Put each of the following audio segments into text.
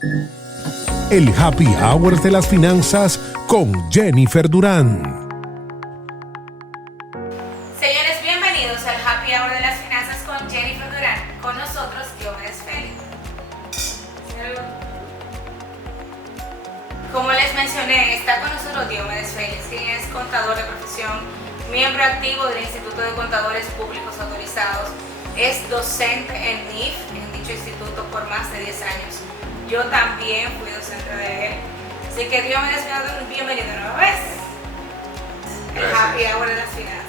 El Happy Hour de las finanzas con Jennifer Durán. Señores, bienvenidos al Happy Hour de las finanzas con Jennifer Durán. Con nosotros, Diomedes Félix. Como les mencioné, está con nosotros Diomedes Félix, quien es contador de profesión, miembro activo del Instituto de Contadores Públicos Autorizados, es docente en NIF, en dicho instituto, por más de 10 años. Yo también fui docente de él. Así que Diomedes, bienvenido una nueva vez. El Happy Hour de las finanzas.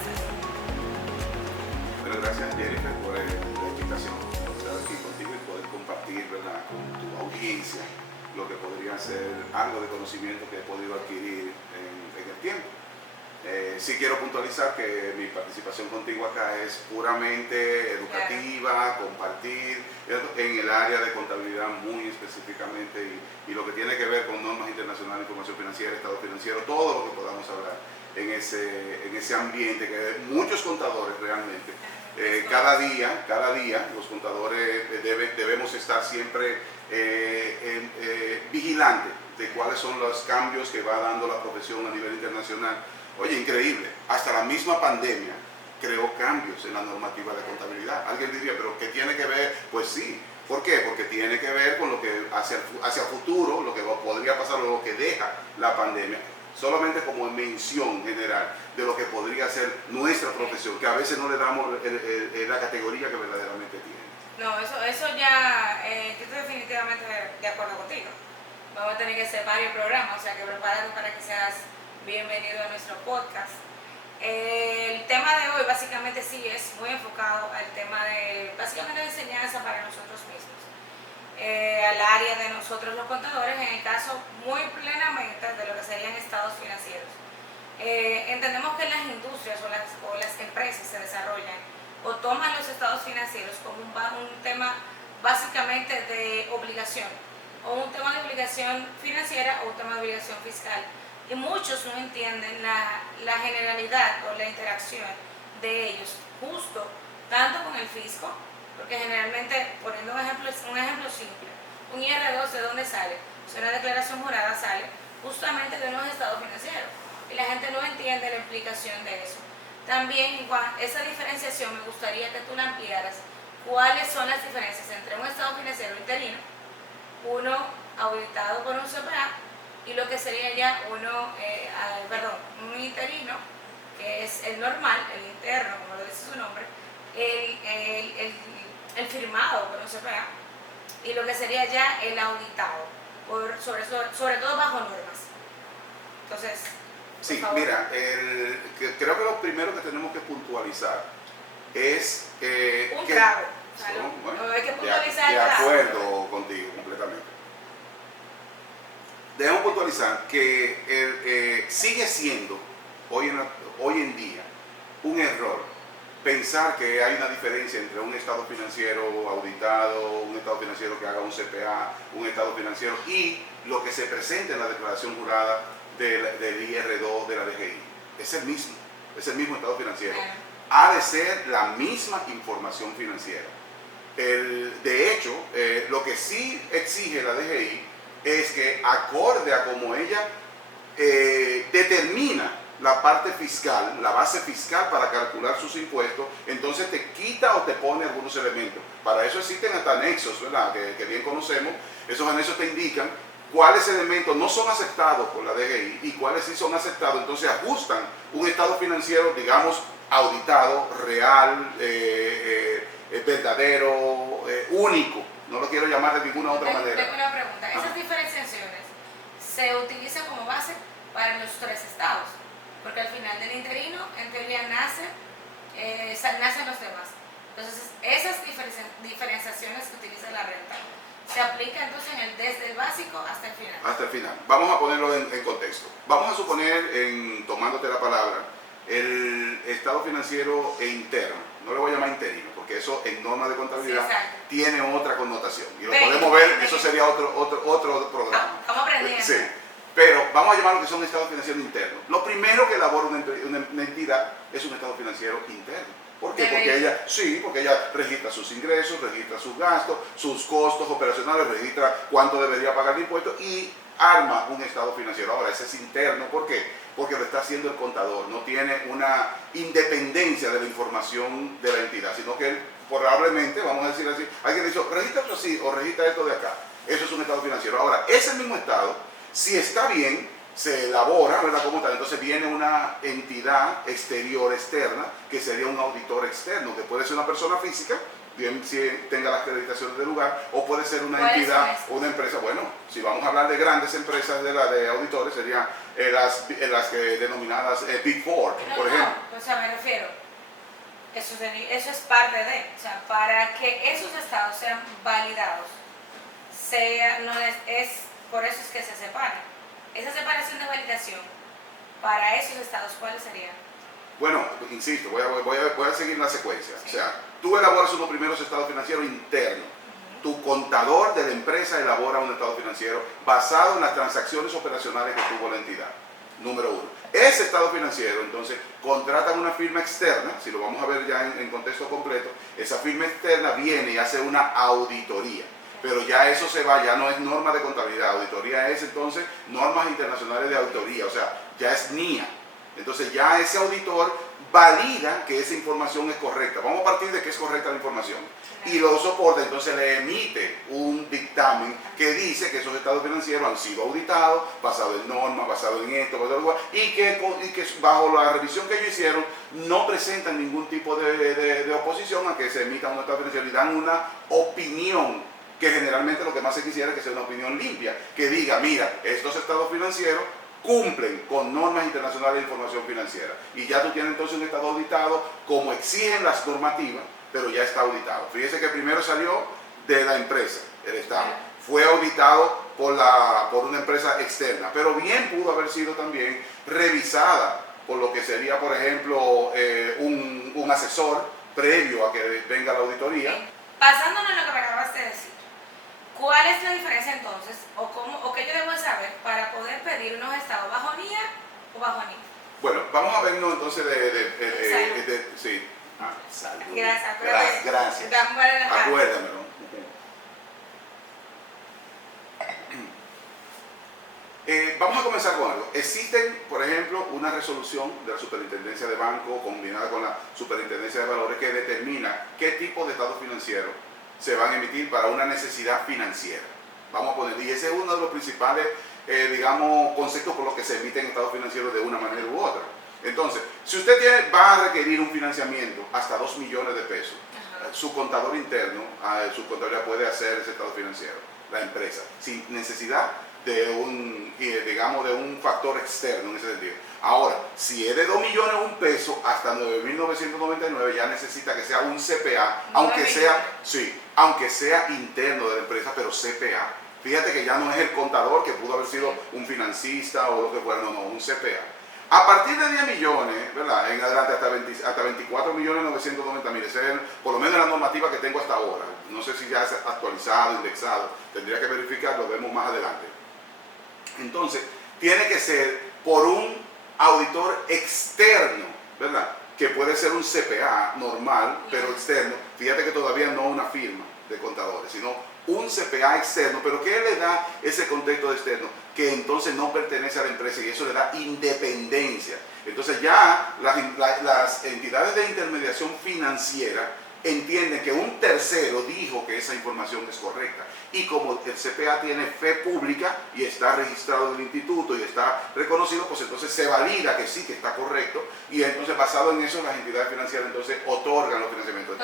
Bueno, gracias Jennifer por la invitación, por estar aquí contigo y poder compartir, ¿verdad?, con tu audiencia lo que podría ser algo de conocimiento que he podido adquirir en el tiempo. Sí quiero puntualizar que mi participación contigo acá es puramente educativa, compartir en el área de contabilidad muy específicamente y lo que tiene que ver con normas internacionales, información financiera, estado financiero, todo lo que podamos hablar en ese ambiente que muchos contadores realmente, cada día los contadores debemos estar siempre vigilantes de cuáles son los cambios que va dando la profesión a nivel internacional. Oye, increíble, hasta la misma pandemia creó cambios en la normativa de contabilidad. Alguien diría, ¿pero qué tiene que ver? Pues sí. ¿Por qué? Porque tiene que ver con lo que hacia el futuro, lo que podría pasar, lo que deja la pandemia. Solamente como mención general de lo que podría ser nuestra profesión, que a veces no le damos la categoría que verdaderamente tiene. No, eso ya, yo estoy definitivamente de acuerdo contigo. Vamos a tener que hacer varios programas, o sea que prepárate para que seas bienvenido a nuestro podcast. El tema de hoy básicamente sí es muy enfocado al tema de básicamente de enseñanza para nosotros mismos, al área de nosotros los contadores, en el caso muy plenamente de lo que serían estados financieros. Entendemos que las industrias o las empresas se desarrollan o toman los estados financieros como un tema básicamente de obligación, o un tema de obligación financiera o un tema de obligación fiscal. Y muchos no entienden la generalidad o la interacción de ellos, justo tanto con el fisco, porque generalmente, poniendo un ejemplo simple, un IR2 ¿de dónde sale? O sea, una declaración jurada sale justamente de unos estados financieros, y la gente no entiende la implicación de eso. También, esa diferenciación me gustaría que tú la ampliaras. ¿Cuáles son las diferencias entre un estado financiero interino, uno auditado por un CPA, y lo que sería ya un interino, que es el normal, el interno, como lo dice su nombre, el firmado por un CPA, y lo que sería ya el auditado, sobre todo bajo normas? Entonces, sí, mira, creo que lo primero que tenemos que puntualizar es un trago. No hay que puntualizar de acuerdo contigo completamente. Debemos puntualizar que sigue siendo hoy en día un error pensar que hay una diferencia entre un estado financiero auditado, un estado financiero que haga un CPA, un estado financiero y lo que se presenta en la declaración jurada del IR2 de la DGI. Es el mismo estado financiero. Ha de ser la misma información financiera. De hecho, lo que sí exige la DGI es que, acorde a como ella determina la parte fiscal, la base fiscal para calcular sus impuestos, entonces te quita o te pone algunos elementos. Para eso existen hasta anexos, ¿verdad?, que bien conocemos. Esos anexos te indican cuáles elementos no son aceptados por la DGI y cuáles sí son aceptados. Entonces ajustan un estado financiero, digamos, auditado, real, verdadero, único. No lo quiero llamar de ninguna otra manera. Tengo una pregunta. ¿Esas diferenciaciones se utilizan como base para los tres estados? Porque al final del interino, en teoría, nacen los demás. Entonces, esas diferenciaciones que utiliza la renta se aplica entonces desde el básico hasta el final. Hasta el final. Vamos a ponerlo en contexto. Vamos a suponer, tomándote la palabra, el estado financiero interno. No le voy a llamar interino, porque eso en normas de contabilidad tiene otra connotación. Y lo podemos ver, eso sería otro programa. Estamos aprendiendo. Sí. Pero vamos a llamar lo que son estados financieros internos. Lo primero que elabora una entidad es un estado financiero interno. ¿Por qué? Porque ella registra sus ingresos, registra sus gastos, sus costos operacionales, registra cuánto debería pagar de impuestos y arma un estado financiero. Ahora, ese es interno. ¿Por qué? Porque lo está haciendo el contador. No tiene una independencia de la información de la entidad, sino que él probablemente, vamos a decir así, alguien dice, registra esto así o registra esto de acá. Eso es un estado financiero. Ahora, ese mismo estado, si está bien, se elabora, ¿verdad? Como tal, entonces viene una entidad exterior, externa, que sería un auditor externo, que puede ser una persona física, bien si tenga las acreditaciones del lugar, o puede ser una entidad o una empresa. Bueno, si vamos a hablar de grandes empresas de auditores, serían las que denominadas Big Four, por ejemplo. No, o sea, me refiero, eso es parte de, o sea, para que esos estados sean validados, por eso es que se separan. Esa separación de validación, para esos estados, ¿cuáles serían? Bueno, insisto, voy a seguir la secuencia. Sí. O sea, tú elaboras unos primeros estados financieros internos. Tu contador de la empresa elabora un estado financiero basado en las transacciones operacionales que tuvo la entidad. Número uno. Ese estado financiero, entonces, contratan una firma externa, si lo vamos a ver ya en contexto completo, esa firma externa viene y hace una auditoría. Pero ya eso se va, ya no es norma de contabilidad, auditoría es entonces normas internacionales de auditoría, o sea, ya es NIA. Entonces ya ese auditor valida que esa información es correcta. Vamos a partir de que es correcta la información. Y lo soporta, entonces le emite un dictamen que dice que esos estados financieros han sido auditados, basado en normas, basado en esto, basado en igual, y que bajo la revisión que ellos hicieron no presentan ningún tipo de oposición a que se emita un estado financiero y dan una opinión, que generalmente lo que más se quisiera es que sea una opinión limpia, que diga, mira, estos estados financieros cumplen con normas internacionales de información financiera. Y ya tú tienes entonces un estado auditado como exigen las normativas, pero ya está auditado. Fíjese que primero salió de la empresa, el Estado. Fue auditado por una empresa externa, pero bien pudo haber sido también revisada por lo que sería, por ejemplo, un asesor previo a que venga la auditoría. Basándonos en lo que me acabas de decir, ¿cuál es la diferencia entonces, o qué yo debo saber para poder pedir unos estados bajo NIA o bajo NIF? Bueno, vamos a vernos entonces sí. Salud. Gracias. Gracias. Acuérdamelo. Vamos a comenzar con algo. Existen, por ejemplo, una resolución de la Superintendencia de Banco combinada con la Superintendencia de Valores que determina qué tipo de estados financieros se van a emitir para una necesidad financiera. Vamos a poner, y ese es uno de los principales, conceptos por los que se emiten estados financieros de una manera u otra. Entonces, si usted va a requerir un financiamiento hasta 2 millones de pesos, su contador interno, su contabilidad puede hacer ese estado financiero, la empresa, sin necesidad de un factor externo en ese sentido. Ahora, si es de 2 millones un peso hasta 9.999, ya necesita que sea un CPA, aunque sea interno de la empresa, pero CPA. Fíjate que ya no es el contador, que pudo haber sido un financista o lo que fuera, no, un CPA. A partir de 10 millones, ¿verdad? En adelante hasta 24.990.000, esa es por lo menos la normativa que tengo hasta ahora. No sé si ya es actualizado, indexado, tendría que verificar, lo vemos más adelante. Entonces, tiene que ser por un auditor externo, ¿verdad? Que puede ser un CPA normal, pero externo. Fíjate que todavía no una firma de contadores, sino un CPA externo. ¿Pero qué le da ese contexto de externo? Que entonces no pertenece a la empresa y eso le da independencia. Entonces ya las entidades de intermediación financiera entienden que un tercero dijo que esa información es correcta. Y como el CPA tiene fe pública y está registrado en el instituto y está reconocido, pues entonces se valida que sí, que está correcto. Y entonces basado en eso las entidades financieras entonces otorgan los financiamientos.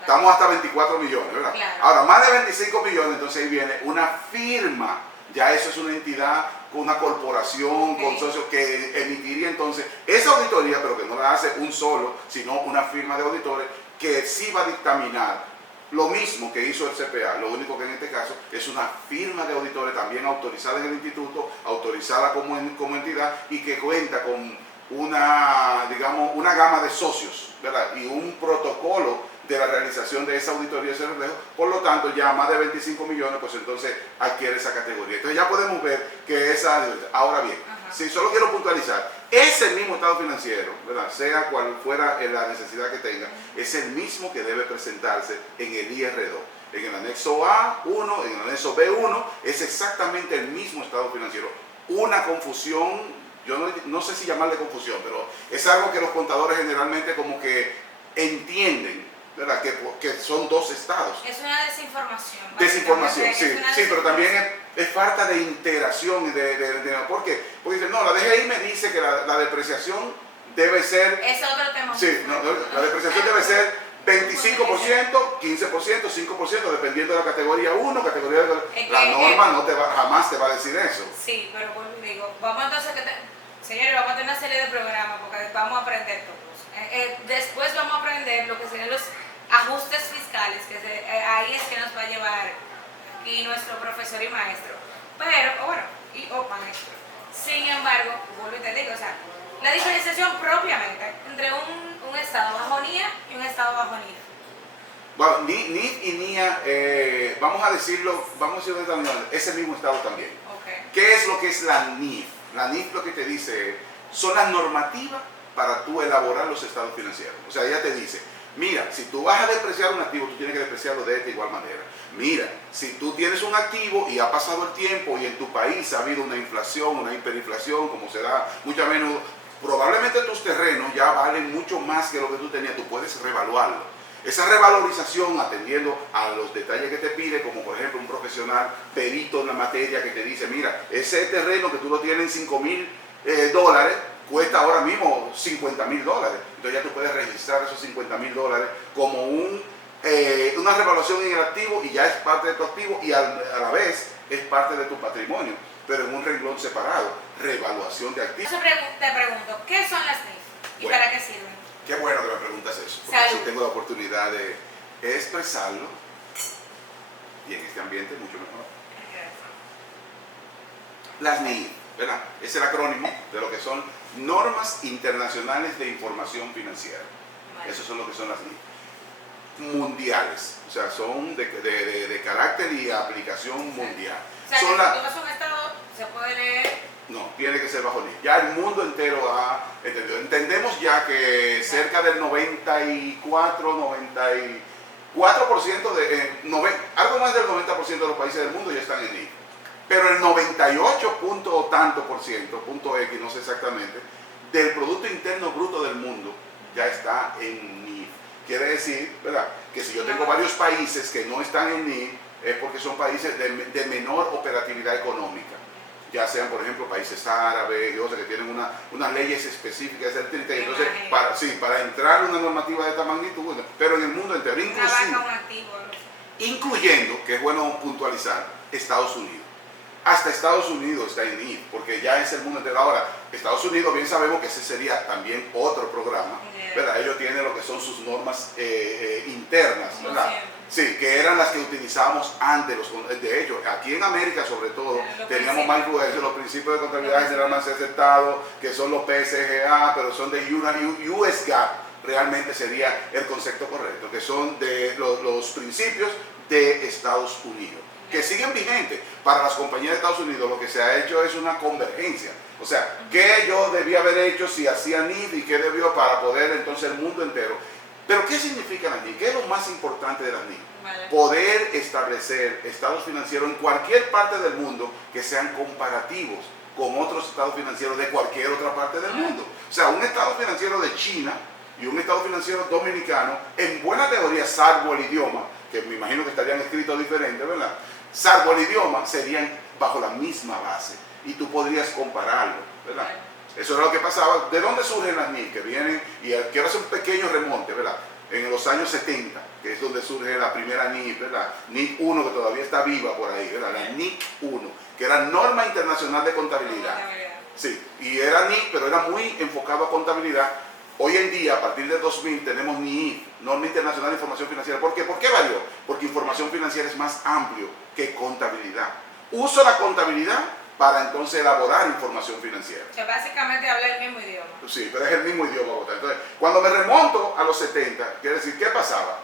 Estamos hasta 24 millones, ¿verdad? Claro. Ahora, más de 25 millones, entonces ahí viene una firma. Ya eso es una entidad, una corporación, con socios que emitiría entonces esa auditoría, pero que no la hace un solo, sino una firma de auditores que sí va a dictaminar lo mismo que hizo el CPA, lo único que en este caso es una firma de auditores también autorizada en el instituto, autorizada como entidad y que cuenta con una gama de socios, ¿verdad? Y un protocolo de la realización de esa auditoría de ese reflejo. Por lo tanto, ya más de 25 millones, pues entonces adquiere esa categoría. Entonces ya podemos ver que esa... Ahora bien, si solo quiero puntualizar ese mismo estado financiero, ¿verdad? Sea cual fuera la necesidad que tenga, es el mismo que debe presentarse en el IR2. En el anexo A1, en el anexo B1, es exactamente el mismo estado financiero. Una confusión, yo no sé si llamarle confusión, pero es algo que los contadores generalmente como que entienden, ¿verdad? Que son dos estados. Es una desinformación. Desinformación, sí, pero también es falta de integración. ¿Por qué? Porque dicen, no, la DGI me dice que la depreciación debe ser... Es otro tema. Sí, no, la depreciación debe ser 25%, 15%, 5%, dependiendo de la categoría 1, categoría 2. La norma jamás te va a decir eso. Sí, pero vuelvo y digo, vamos entonces, señores, vamos a tener una serie de programas porque vamos a aprender todos. Después vamos a aprender lo que serían los ajustes fiscales, que ahí es que nos va a llevar aquí nuestro profesor y maestro. Pero, maestro. Sin embargo, vuelvo y te digo, o sea, la diferenciación propiamente entre un estado bajo NIA y un estado bajo NIF. Bueno, NIF y NIA, vamos a decirlo de esta manera, es el mismo estado también. Okay. ¿Qué es lo que es la NIF? La NIF lo que te dice son las normativas para tú elaborar los estados financieros. O sea, ella te dice, mira, si tú vas a depreciar un activo, tú tienes que depreciarlo de esta igual manera. Mira, si tú tienes un activo y ha pasado el tiempo y en tu país ha habido una inflación, una hiperinflación, como se da mucho a menudo, probablemente tus terrenos ya valen mucho más que lo que tú tenías, tú puedes revaluarlo. Esa revalorización, atendiendo a los detalles que te pide, como por ejemplo un profesional perito en la materia que te dice, mira, ese terreno que tú lo tienes en $5,000, cuesta ahora mismo $50,000. Entonces ya tú puedes registrar esos $50,000 como una revaluación en el activo y ya es parte de tu activo y a la vez es parte de tu patrimonio, pero en un renglón separado, revaluación de activos. Te pregunto, ¿qué son las NIF y para qué sirven? Qué bueno que me preguntas eso, porque así tengo la oportunidad de expresarlo y en este ambiente mucho mejor. Las NIF, ¿verdad? Es el acrónimo de lo que son Normas Internacionales de Información Financiera. Vale. Esos son lo que son las NIF. Mundiales, o sea, son de carácter y aplicación mundial. O sea, son si tú vas a un estado, se puede leer... No, tiene que ser bajo NIF. Ya el mundo entero ha entendido. Entendemos ya que cerca del 94%, algo más del 90% de los países del mundo ya están en NIF. Pero el 98 punto tanto por ciento, punto X, no sé exactamente, del Producto Interno Bruto del mundo ya está en NIF. Quiere decir, ¿verdad?, que si yo tengo varios países que no están en NIF, es porque son países de menor operatividad económica. Ya sean, por ejemplo, países árabes, que tienen unas leyes específicas, etc. Entonces, para entrar en una normativa de esta magnitud, bueno, pero en el mundo entero, incluyendo, que es bueno puntualizar, Estados Unidos. Hasta Estados Unidos está en NIF, porque ya es el mundo entero. Ahora, Estados Unidos, bien sabemos que ese sería también otro programa, ¿verdad? Ellos tienen lo que son sus normas internas, ¿verdad? Sí, que eran las que utilizábamos antes. De hecho, aquí en América, sobre todo, teníamos más influencia, los principios de contabilidad general más aceptados, que son los PSGA, pero son de US GAAP, realmente sería el concepto correcto, que son de los principios de Estados Unidos, que siguen vigentes. Para las compañías de Estados Unidos lo que se ha hecho es una convergencia. O sea, ¿qué yo debía haber hecho si hacía NIF y qué debió para poder entonces el mundo entero? Pero ¿qué significa la NIF? ¿Qué es lo más importante de la NIF? Vale. Poder establecer estados financieros en cualquier parte del mundo que sean comparativos con otros estados financieros de cualquier otra parte del mundo. O sea, un estado financiero de China y un estado financiero dominicano, en buena teoría, salvo el idioma, que me imagino que estarían escritos diferentes, ¿verdad? Salvo el idioma, serían bajo la misma base y tú podrías compararlo, ¿verdad? Eso era lo que pasaba. ¿De dónde surgen las NIF? Que vienen, y quiero hacer un pequeño remonte, ¿verdad? En los años 70, que es donde surge la primera NIF, ¿verdad? NIF 1, que todavía está viva por ahí, ¿verdad? La NIF 1, que era Norma Internacional de Contabilidad. Sí, y era NIF, pero era muy enfocado a contabilidad. Hoy en día, a partir de 2000, tenemos NIF, Norma Internacional de Información Financiera. ¿Por qué? ¿Por qué varió? Porque información financiera es más amplio que contabilidad. Uso la contabilidad para entonces elaborar información financiera. O sea, básicamente habla el mismo idioma. Sí, pero es el mismo idioma. Entonces, cuando me remonto a los 70, quiere decir, ¿qué pasaba?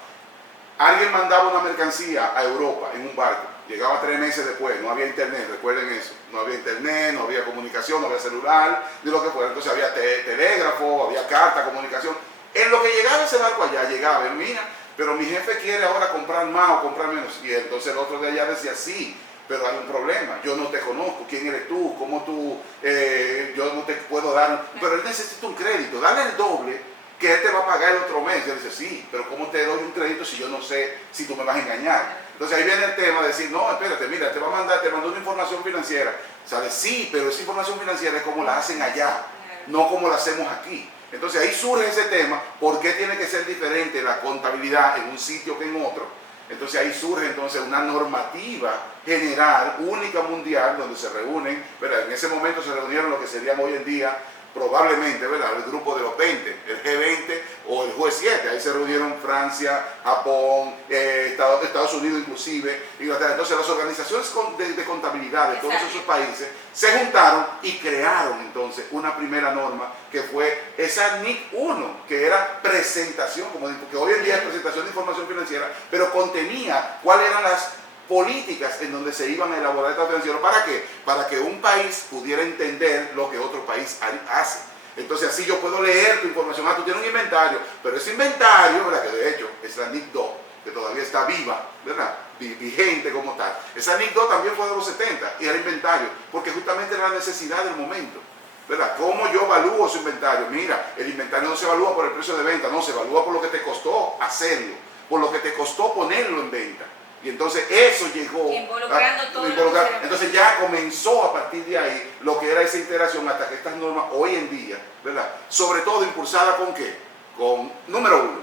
Alguien mandaba una mercancía a Europa en un barco, llegaba 3 meses después, no había internet, recuerden eso, no había internet, no había comunicación, no había celular, ni lo que fuera, entonces había telégrafo, había carta, comunicación. En lo que llegaba ese barco allá, llegaba, mira, pero mi jefe quiere ahora comprar más o comprar menos, y entonces el otro de allá decía, sí, pero hay un problema, yo no te conozco, quién eres tú, cómo tú, yo no te puedo dar, pero él necesita un crédito, dale el doble, que él te va a pagar el otro mes. Y él dice, sí, pero ¿cómo te doy un crédito si yo no sé si tú me vas a engañar? Entonces ahí viene el tema de decir, no, espérate, mira, te mandó una información financiera. ¿Sabes? Sí, pero esa información financiera es como la hacen allá, no como la hacemos aquí. Entonces ahí surge ese tema, ¿por qué tiene que ser diferente la contabilidad en un sitio que en otro? Entonces ahí surge entonces una normativa general, única mundial, donde se reúnen, ¿verdad? En ese momento se reunieron lo que serían hoy en día probablemente, ¿verdad?, el grupo de los 20, el G20 o el G7, ahí se reunieron Francia, Japón, Estados Unidos inclusive, Inglaterra. Entonces las organizaciones de contabilidad de todos esos países se juntaron y crearon entonces una primera norma que fue esa NIC 1, que era presentación, como digo, que hoy en día es presentación de información financiera, pero contenía cuáles eran las políticas en donde se iban a elaborar estados financieros. ¿Para qué? Para que un país pudiera entender lo que otro país hace. Entonces así yo puedo leer tu información. Tú tienes un inventario, pero ese inventario, ¿verdad?, que de hecho es la NIC 2, que todavía está viva, ¿verdad?, vigente como tal. Esa NIC 2 también fue de los 70 y era inventario, porque justamente era la necesidad del momento, ¿verdad? ¿Cómo yo evalúo su inventario? Mira, el inventario no se evalúa por el precio de venta, no, se evalúa por lo que te costó hacerlo, por lo que te costó ponerlo en venta. Y entonces eso llegó entonces ya comenzó a partir de ahí lo que era esa integración hasta que estas normas hoy en día, ¿verdad?, sobre todo impulsada con ¿qué? Con, número uno,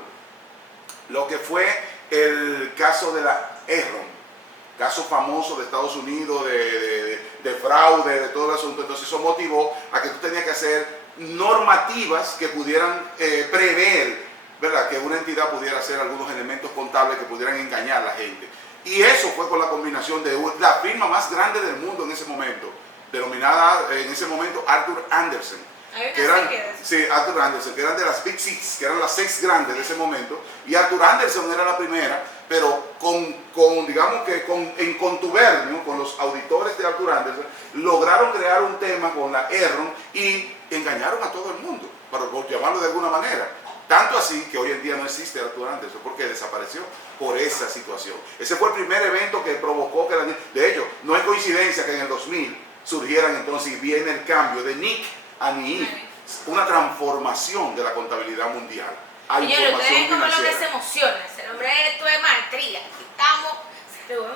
lo que fue el caso de la Enron, caso famoso de Estados Unidos de fraude, de todo el asunto. Entonces eso motivó a que tú tenías que hacer normativas que pudieran prever, ¿verdad?, que una entidad pudiera hacer algunos elementos contables que pudieran engañar a la gente. Y eso fue con la combinación de la firma más grande del mundo en ese momento, denominada en ese momento Arthur Andersen. Arthur Andersen, que eran de las Big Six, que eran las 6 grandes de ese momento. Y Arthur Andersen era la primera, pero digamos que en contubernio con los auditores de Arthur Andersen, lograron crear un tema con la Enron y engañaron a todo el mundo, por llamarlo de alguna manera. Tanto así que hoy en día no existe Arthur Andersen, porque desapareció por esa situación. Ese fue el primer evento que provocó que de hecho, no es coincidencia que en el 2000 surgieran entonces y viene el cambio de NIC a NIIF, una transformación de la contabilidad mundial. Señores, ustedes como lo que se emociona, el nombre de esto es maestría, estamos,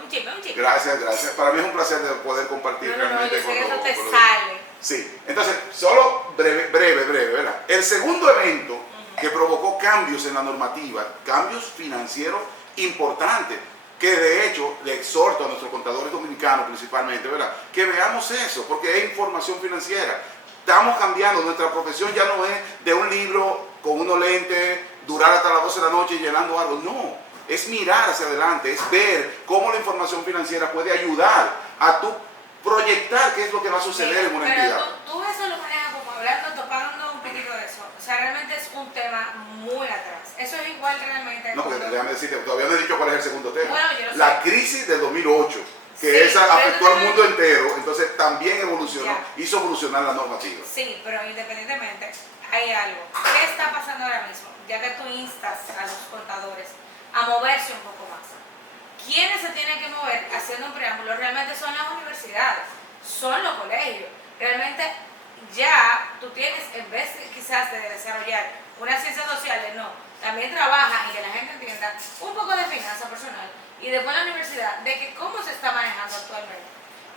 un chisme. Gracias. Para mí es un placer de poder compartir realmente con eso te sale. Sí, entonces, solo breve, ¿verdad? El segundo evento que provocó cambios en la normativa, cambios financieros importantes, que de hecho le exhorto a nuestros contadores dominicanos principalmente, ¿verdad?, que veamos eso, porque es información financiera. Estamos cambiando, nuestra profesión ya no es de un libro con unos lentes, durar hasta las 12 de la noche llenando algo, no, es mirar hacia adelante, es ver cómo la información financiera puede ayudar a tu proyectar qué es lo que va a suceder en una entidad. Pero tú eso lo manejas como hablando, topando un poquito de eso. O sea, realmente es un tema muy atrás. Eso es igual realmente. No, porque déjame decirte, todavía no he dicho cuál es el segundo tema. Bueno, yo lo sé. La crisis del 2008, que sí, esa afectó al mundo entero, entonces también evolucionó, hizo evolucionar la normativa. Sí, pero independientemente, hay algo. ¿Qué está pasando ahora mismo? Ya que tú instas a los contadores a moverse un poco más. ¿Quiénes se tienen que mover haciendo un preámbulo? Realmente son las universidades, son los colegios. Realmente ya tú tienes, en vez quizás de desarrollar unas ciencias sociales, no, también trabaja en que la gente entienda un poco de finanza personal y después la universidad de que cómo se está manejando actualmente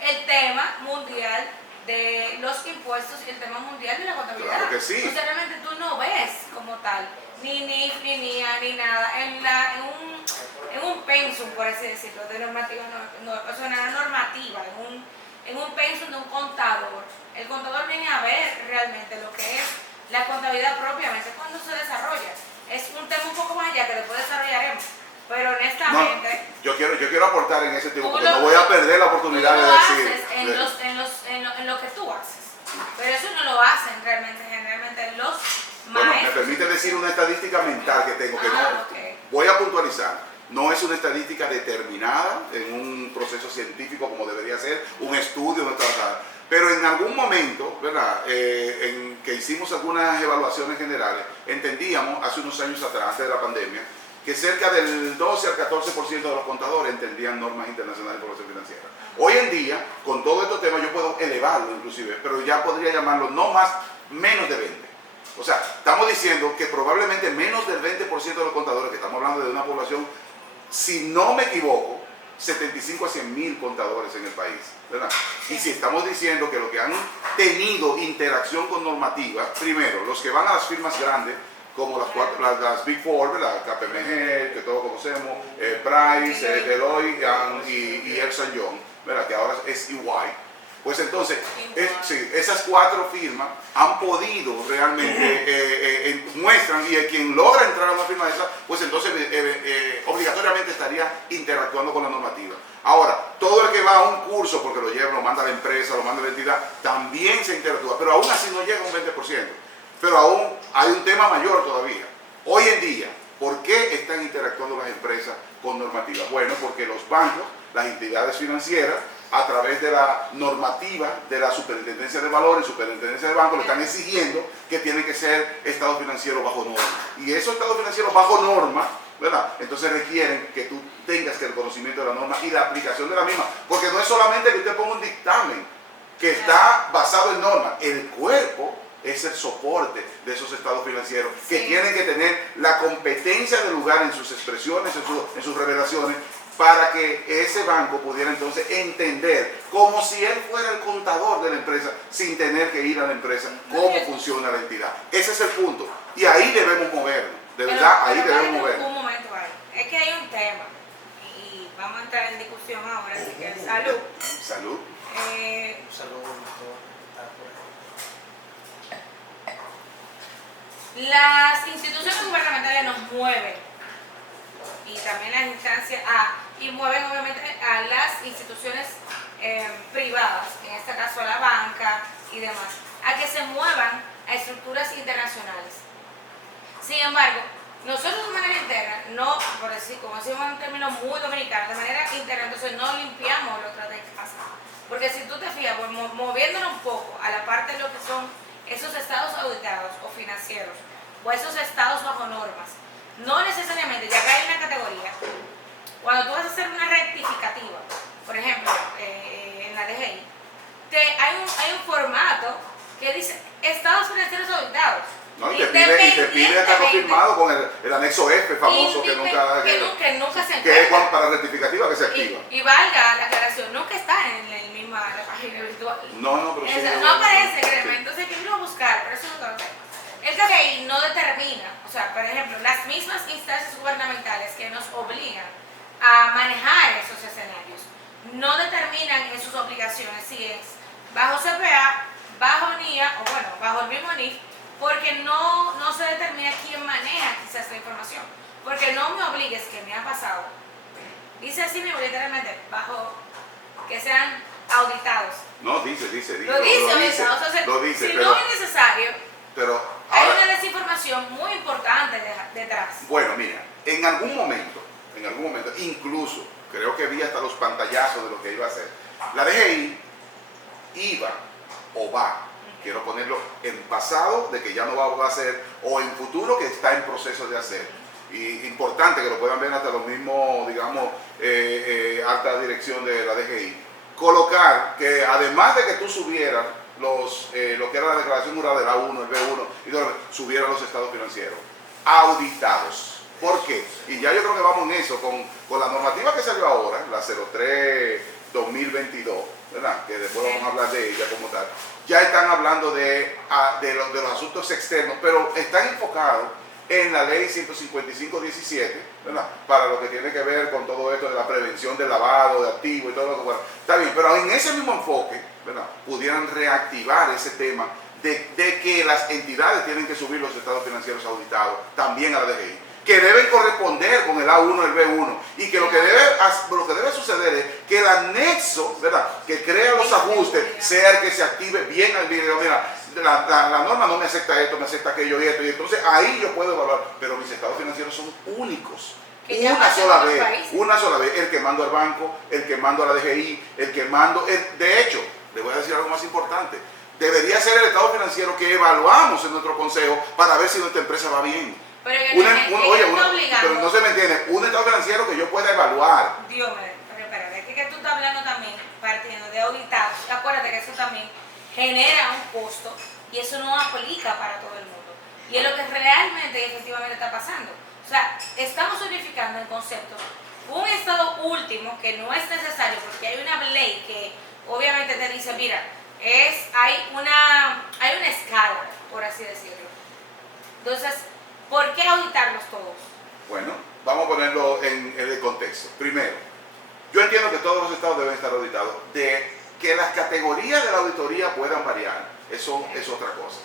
el tema mundial de los impuestos y el tema mundial de la contabilidad. Claro que sí. O sea, realmente tú no ves como tal ni NIF, ni NIA, ni nada en un pensum, por así decirlo, de normativa, o sea, una normativa, en un pensum de un contador. El contador viene a ver realmente lo que es la contabilidad propiamente cuando se desarrolla. Es un tema un poco más allá que después desarrollaremos, pero honestamente... No, yo quiero aportar en ese tema, porque no voy a perder la oportunidad de decir... En lo que tú haces, pero eso no lo hacen realmente, generalmente los maestros. Me permite decir una estadística mental que tengo, que no... Okay. Voy a puntualizar. no es una estadística determinada en un proceso científico como debería ser, un estudio no está basada. Pero en algún momento, ¿verdad? En que hicimos algunas evaluaciones generales, entendíamos hace unos años atrás, antes de la pandemia, que cerca del 12 al 14% de los contadores entendían normas internacionales de información financiera. Hoy en día, con todos estos temas, yo puedo elevarlo inclusive, pero ya podría llamarlo no más, menos de 20. O sea, estamos diciendo que probablemente menos del 20% de los contadores, que estamos hablando de una población, si no me equivoco, 75 a 100 mil contadores en el país, ¿verdad? Y si estamos diciendo que los que han tenido interacción con normativa, primero, los que van a las firmas grandes, como las Big Four, ¿verdad? KPMG, que todos conocemos, Price, Deloitte y Ernst & Young, ¿verdad? Que ahora es EY. Pues entonces, sí, esas 4 firmas han podido realmente, muestran, y quien logra entrar a una firma de esas, pues entonces obligatoriamente estaría interactuando con la normativa. Ahora, todo el que va a un curso, porque lo lleva, lo manda la empresa, lo manda la entidad, también se interactúa, pero aún así no llega a un 20%. Pero aún hay un tema mayor todavía. Hoy en día, ¿por qué están interactuando las empresas con normativa? Bueno, porque los bancos, las entidades financieras, a través de la normativa de la Superintendencia de Valores, Superintendencia de Bancos, le están exigiendo que tiene que ser estado financiero bajo norma. Y esos estados financieros bajo norma, ¿verdad? Entonces requieren que tú tengas el conocimiento de la norma y la aplicación de la misma. Porque no es solamente que usted ponga un dictamen que está basado en norma. El cuerpo es el soporte de esos estados financieros que tienen que tener la competencia de lugar en sus expresiones, en sus revelaciones, para que ese banco pudiera entonces entender, como si él fuera el contador de la empresa, sin tener que ir a la empresa, cómo funciona la entidad. Ese es el punto. Y ahí debemos movernos. De verdad, ahí debemos movernos. Un momento ahí. Es que hay un tema, y vamos a entrar en discusión ahora, así que salud. Salud. Salud. Las instituciones gubernamentales nos mueven, y también las instancias y mueven obviamente a las instituciones privadas, en este caso a la banca y demás, a que se muevan a estructuras internacionales. Sin embargo, nosotros de manera interna, no, por decir, como decimos en un término muy dominicano, de manera interna, entonces no limpiamos lo que de casa. Porque si tú te fijas, pues, moviéndonos un poco a la parte de lo que son esos estados auditados o financieros, o esos estados bajo normas, no necesariamente, ya que hay una categoría, cuando tú vas a hacer una rectificativa, por ejemplo, en la DGI, hay un formato que dice estados financieros auditados. No, y te pide estar confirmado con el anexo F famoso que nunca se encuentra. Que es para rectificativa que se activa. Y valga la aclaración, nunca está en la misma página virtual. No, pero sí. No aparece, créeme. Entonces, ¿qué quiero buscar? Pero eso es otro tema. El KPI no determina, o sea, por ejemplo, las mismas instancias gubernamentales que nos obligan a manejar esos escenarios, no determinan en sus obligaciones si es bajo CPA, bajo NIA o bueno, bajo el mismo NIF, porque no se determina quién maneja quizás la información. Porque no me obligues, que me ha pasado. Dice así mismo literalmente, bajo que sean auditados. No, dice. Lo dice, si pero, no es necesario, pero hay ahora, una desinformación muy importante detrás. bueno, mira, en algún momento, incluso, creo que vi hasta los pantallazos de lo que iba a hacer. La DGI iba o va, quiero ponerlo en pasado, de que ya no va a hacer, o en futuro, que está en proceso de hacer. Y importante que lo puedan ver hasta los mismos, digamos, alta dirección de la DGI. Colocar que además de que tú subieras lo que era la declaración jurada del A1, el B1, y todo, subiera los estados financieros auditados. ¿Por qué? Y ya yo creo que vamos en eso, con la normativa que salió ahora, la 03-2022, ¿verdad? Que después vamos a hablar de ella como tal. Ya están hablando de los asuntos externos, pero están enfocados en la ley 155-17, ¿verdad? Para lo que tiene que ver con todo esto de la prevención del lavado de activos y todo lo que fuera. Está bien, pero en ese mismo enfoque, ¿verdad? Pudieran reactivar ese tema de que las entidades tienen que subir los estados financieros auditados también a la DGI, que deben corresponder con el A1, el B1, y que lo que debe suceder es que el anexo, ¿verdad?, que crea los ajustes sea el que se active bien al video. Mira, la norma no me acepta esto, me acepta aquello y esto, y entonces ahí yo puedo evaluar, pero mis estados financieros son únicos Que ya pasa en otros países. Una sola vez, el que mando al banco, el que mando a la DGI, el que mando, de hecho, le voy a decir algo más importante, debería ser el estado financiero que evaluamos en nuestro consejo para ver si nuestra empresa va bien. Pero no se me entiende, un estado financiero que yo pueda evaluar. Dios mío, pero espérate, es que tú estás hablando también, partiendo de auditados, acuérdate que eso también genera un costo y eso no aplica para todo el mundo. Y es lo que realmente y efectivamente está pasando. O sea, estamos unificando en concepto un estado último que no es necesario porque hay una ley que obviamente te dice, mira, hay una escala, por así decirlo. Entonces, ¿por qué auditarlos todos? Bueno, vamos a ponerlo en el contexto. Primero, yo entiendo que todos los estados deben estar auditados. De que las categorías de la auditoría puedan variar, eso es otra cosa.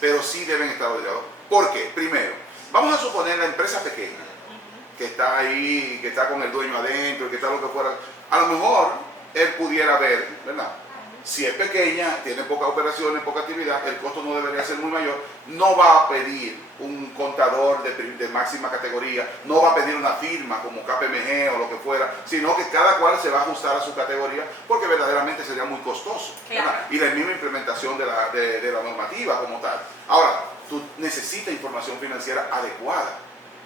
Pero sí deben estar auditados. ¿Por qué? Primero, vamos a suponer la empresa pequeña, que está ahí, que está con el dueño adentro, que está lo que fuera. A lo mejor él pudiera ver, ¿verdad? Si es pequeña, tiene pocas operaciones, poca actividad, el costo no debería ser muy mayor, no va a pedir un contador de máxima categoría, no va a pedir una firma como KPMG o lo que fuera, sino que cada cual se va a ajustar a su categoría porque verdaderamente sería muy costoso. Claro. Y la misma implementación de la normativa como tal. Ahora, tú necesitas información financiera adecuada.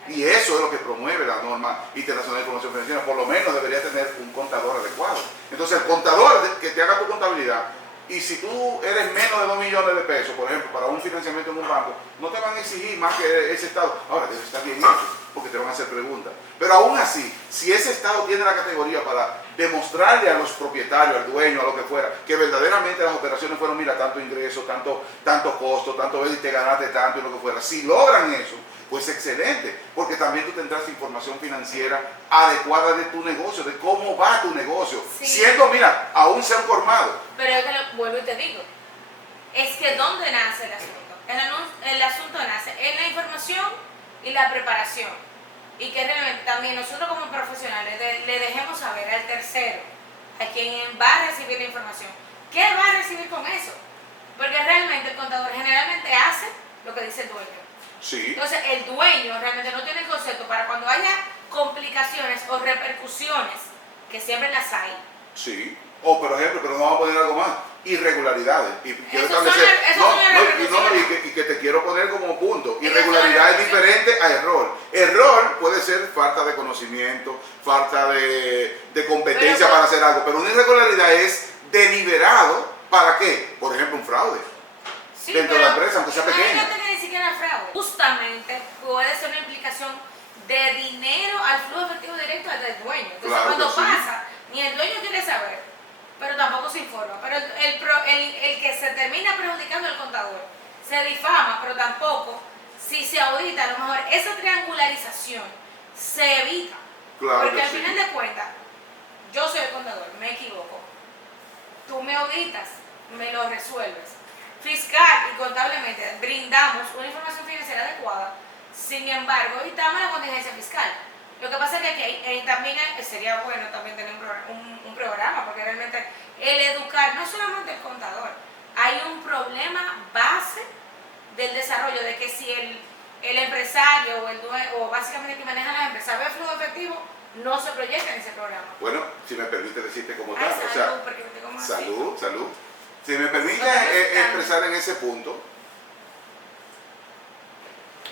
Y eso es lo que promueve la norma internacional de información financiera. Por lo menos debería tener un contador adecuado. Entonces el contador que te haga tu contabilidad, y si tú eres menos de 2 millones de pesos, por ejemplo, para un financiamiento en un banco, no te van a exigir más que ese estado. Ahora, debe estar bien hecho, porque te van a hacer preguntas. Pero aún así, si ese estado tiene la categoría para demostrarle a los propietarios, al dueño, a lo que fuera, que verdaderamente las operaciones fueron, mira, tanto ingreso, tanto costo, tanto y te ganaste tanto y lo que fuera. Si logran eso, pues excelente, porque también tú tendrás información financiera adecuada de tu negocio, de cómo va tu negocio, sí. Siendo, mira, aún se han formado. Pero es que vuelvo y te digo, es que ¿dónde nace el asunto? El asunto nace en la información y la preparación, y que realmente también nosotros como profesionales le dejemos saber al tercero, a quien va a recibir la información, ¿qué va a recibir con eso? Porque realmente el contador generalmente hace lo que dice el dueño. Sí. Entonces el dueño realmente no tiene el concepto para cuando haya complicaciones o repercusiones, que siempre las hay. Sí. O por ejemplo, pero no vamos a poner algo más, irregularidades. Y quiero establecer, y que te quiero poner como punto. Irregularidad es diferente a error. Error puede ser falta de conocimiento, falta de competencia para hacer algo, pero una irregularidad es deliberado. ¿Para qué? Por ejemplo, un fraude. Sí, dentro de la empresa, aunque sea pequeña. No tiene ni siquiera fraude. Justamente puede ser una implicación de dinero al flujo efectivo directo del dueño. Entonces, claro, cuando pasa, ni el dueño quiere saber, pero tampoco se informa. Pero el que se termina perjudicando es el contador. Se difama, pero tampoco, si se audita, a lo mejor esa triangularización se evita. Claro, porque al final de cuentas, yo soy el contador, me equivoco. Tú me auditas, me lo resuelves. Fiscal y contablemente brindamos una información financiera adecuada, sin embargo, evitamos la contingencia fiscal. Lo que pasa es que aquí también sería bueno también tener un programa, porque realmente el educar no solamente el contador, hay un problema base del desarrollo de que si el empresario o el dueño, o básicamente el que maneja las empresas ve flujo efectivo, no se proyecta en ese programa. Bueno, si me permite decirte cómo tal. Salud, o sea, porque te como salud. Si me permite expresar en ese punto,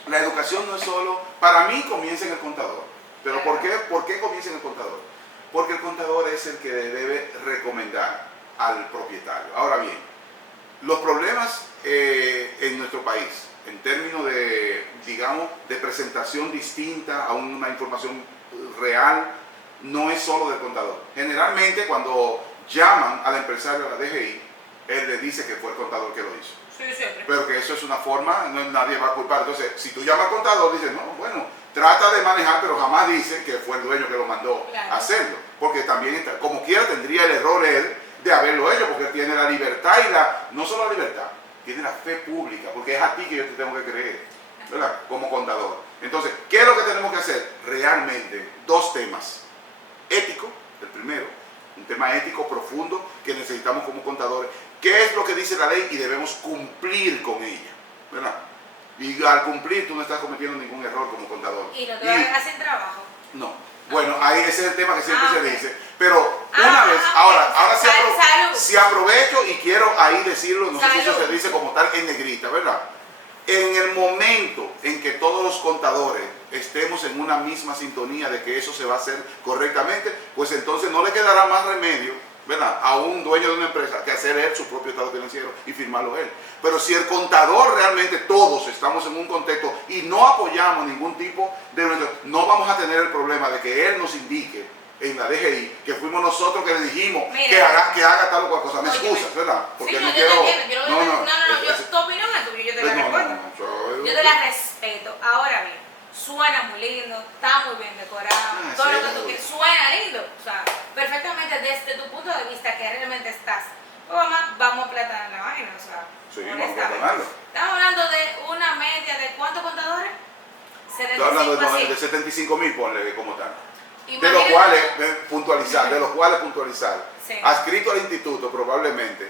la educación no es solo, para mí comienza en el contador. Pero ¿por qué comienza en el contador? Porque el contador es el que debe recomendar al propietario. Ahora bien, los problemas en nuestro país, en términos de, digamos, de presentación distinta a una información real, no es solo del contador. Generalmente cuando llaman al empresario a la DGI, él le dice que fue el contador que lo hizo. Sí, siempre. Pero que eso es una forma, nadie va a culpar. Entonces, si tú llamas al contador, dices, no, bueno, trata de manejar, pero jamás dice que fue el dueño que lo mandó a hacerlo. Porque también, como quiera, tendría el error él de haberlo hecho, porque él tiene la libertad y no solo la libertad, tiene la fe pública, porque es a ti que yo te tengo que creer, ¿verdad? Como contador. Entonces, ¿qué es lo que tenemos que hacer? Realmente, dos temas. Ético, el primero, un tema ético profundo que necesitamos como contadores. ¿Qué es lo que dice la ley? Y debemos cumplir con ella, ¿verdad? Y al cumplir tú no estás cometiendo ningún error como contador. Y no te vas a dejar sin trabajo. No. Bueno, ahí ese es el tema que siempre se ok. dice. Pero una vez, ok. ahora Salud. si aprovecho y quiero ahí decirlo, no sé si eso Salud. se dice como tal en negrita, ¿verdad? En el momento en que todos los contadores estemos en una misma sintonía de que eso se va a hacer correctamente, pues entonces no le quedará más remedio, ¿verdad?, a un dueño de una empresa que hacer él su propio estado financiero y firmarlo él. Pero si el contador realmente todos estamos en un contexto y no apoyamos ningún tipo de... no vamos a tener el problema de que él nos indique en la DGI que fuimos nosotros que le dijimos Mira, que haga tal o cual cosa. Me óyeme. excusas, ¿verdad? Porque Sí, no yo quiero... te entiendo. Tu opinión es tuya, yo te la respeto. Yo te la respeto. Ahora bien, suena muy lindo, está muy bien decorado, todo lo que tú quieras, suena lindo. O sea, perfectamente desde tu punto de vista que realmente estás. Pues vamos a platanar la vaina, o sea, Sí, vamos a honestamente. platanarlo. Estamos hablando de una media de ¿cuántos contadores? Estoy hablando 75 de así. 75.000, ponle como tal. De los Imagínate cuales tú. puntualizar, Sí. adscrito al instituto probablemente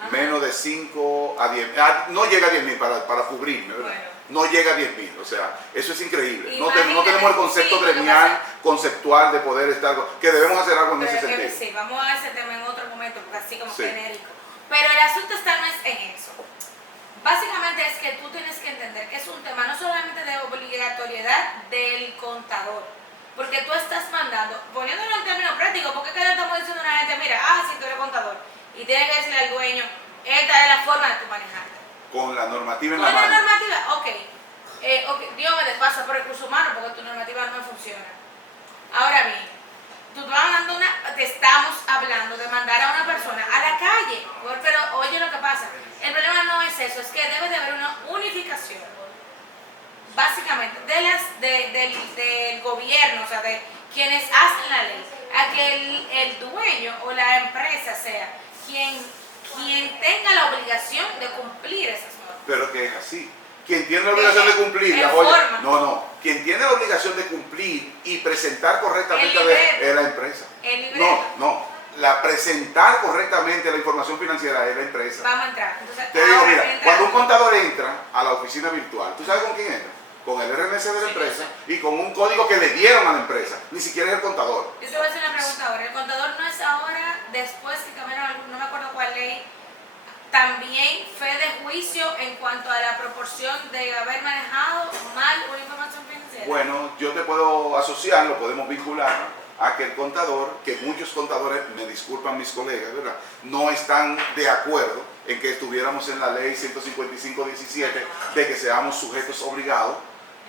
Ajá. menos de 5 a 10, no llega a 10.000 para cubrirme, ¿verdad? Bueno. No llega a 10.000, o sea, eso es increíble. No Imagínate, tenemos el concepto sí, lo que gremial, pasa- conceptual de poder estar, que debemos hacer algo en Pero ese es que sentido. sí, vamos a ese tema en otro momento, porque así como Sí. genérico. Pero el asunto está no es en eso. Básicamente es que tú tienes que entender que es un tema no solamente de obligatoriedad del contador, porque tú estás mandando, poniéndolo en términos prácticos, porque es que le estamos diciendo a una gente, mira, si tú eres contador, y tienes que decirle al dueño, esta es la forma de tu manejarte. Con la normativa en ¿Con la la mano. normativa? Ok. Dios me despaso por recursos humanos porque tu normativa no funciona. Ahora bien, te estamos hablando de mandar a una persona a la calle. Pero oye lo que pasa. El problema no es eso, es que debe de haber una unificación. Básicamente, del gobierno, o sea, de quienes hacen la ley, a que el dueño o la empresa sea quien tenga la obligación de cumplir esas normas. Pero que es así. Quien tiene la obligación de cumplirla, en oye, forma. quien tiene la obligación de cumplir y presentar correctamente El libreto. es la empresa. El libreto. La presentar correctamente la información financiera es la empresa. Vamos a entrar. Entonces, Te digo, ahora mira, entra- cuando un contador entra a la oficina virtual, ¿tú sabes con quién entra? Con el RNC de la Sí, empresa sí. y con un código que le dieron a la empresa. Ni siquiera es el contador. Yo te voy a hacer una pregunta ahora. El contador no es ahora, después que cambiaron, no me acuerdo cuál ley, también fe de juicio en cuanto a la proporción de haber manejado mal una información financiera. Bueno, yo te puedo asociar, lo podemos vincular a que el contador, que muchos contadores, me disculpan mis colegas, ¿verdad?, no están de acuerdo en que estuviéramos en la ley 155-17 de que seamos sujetos obligados.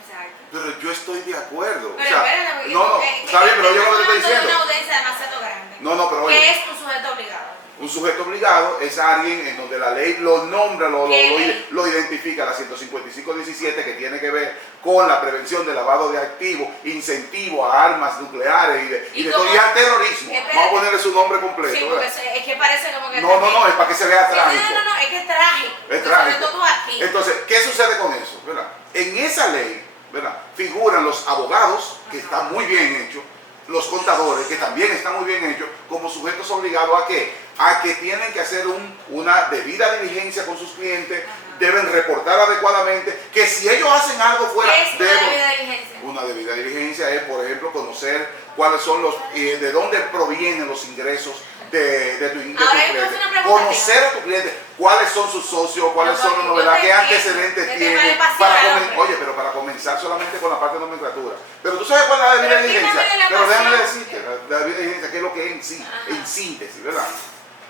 Exacto. Pero yo estoy de acuerdo. Pero espérate, porque no, está bien, pero yo lo que te estoy estamos hablando de diciendo. una audiencia demasiado grande. No, pero que oye, es un sujeto obligado. un sujeto obligado es alguien en donde la ley lo nombra, lo identifica, la 155-17, que tiene que ver con la prevención del lavado de activos, incentivo a armas nucleares y al terrorismo. Espérate. Vamos a ponerle su nombre completo. Sí, porque ¿verdad? es que parece como que... No, es para que se vea Sí, trágico. no, es que es trágico. Es trágico. Sobre todo aquí. Entonces, ¿qué sucede con eso? ¿Verdad? En esa ley, ¿verdad?, figuran los abogados, que está muy bien hecho, los contadores, que también están muy bien hechos, como sujetos obligados a qué? A que tienen que hacer una debida diligencia con sus clientes, deben reportar adecuadamente, que si ellos hacen algo fuera ¿Qué es una debida diligencia? Una debida diligencia es, por ejemplo, conocer cuáles son de dónde provienen los ingresos de tu cliente. Ahora, yo te voy a hacer una pregunta, Conocer a tu cliente, cuáles son sus socios, cuáles No, son las yo novedades, te qué entiendo. antecedentes Este tiene. tema es pasional, hombre. Oye, pero para comenzar solamente con la parte de nomenclatura. Pero tú sabes cuál es la debida Pero diligencia. quítame la Pero déjame pasión. decirte, la debida diligencia, ¿qué es lo que es en sí? Ajá. En síntesis, ¿verdad?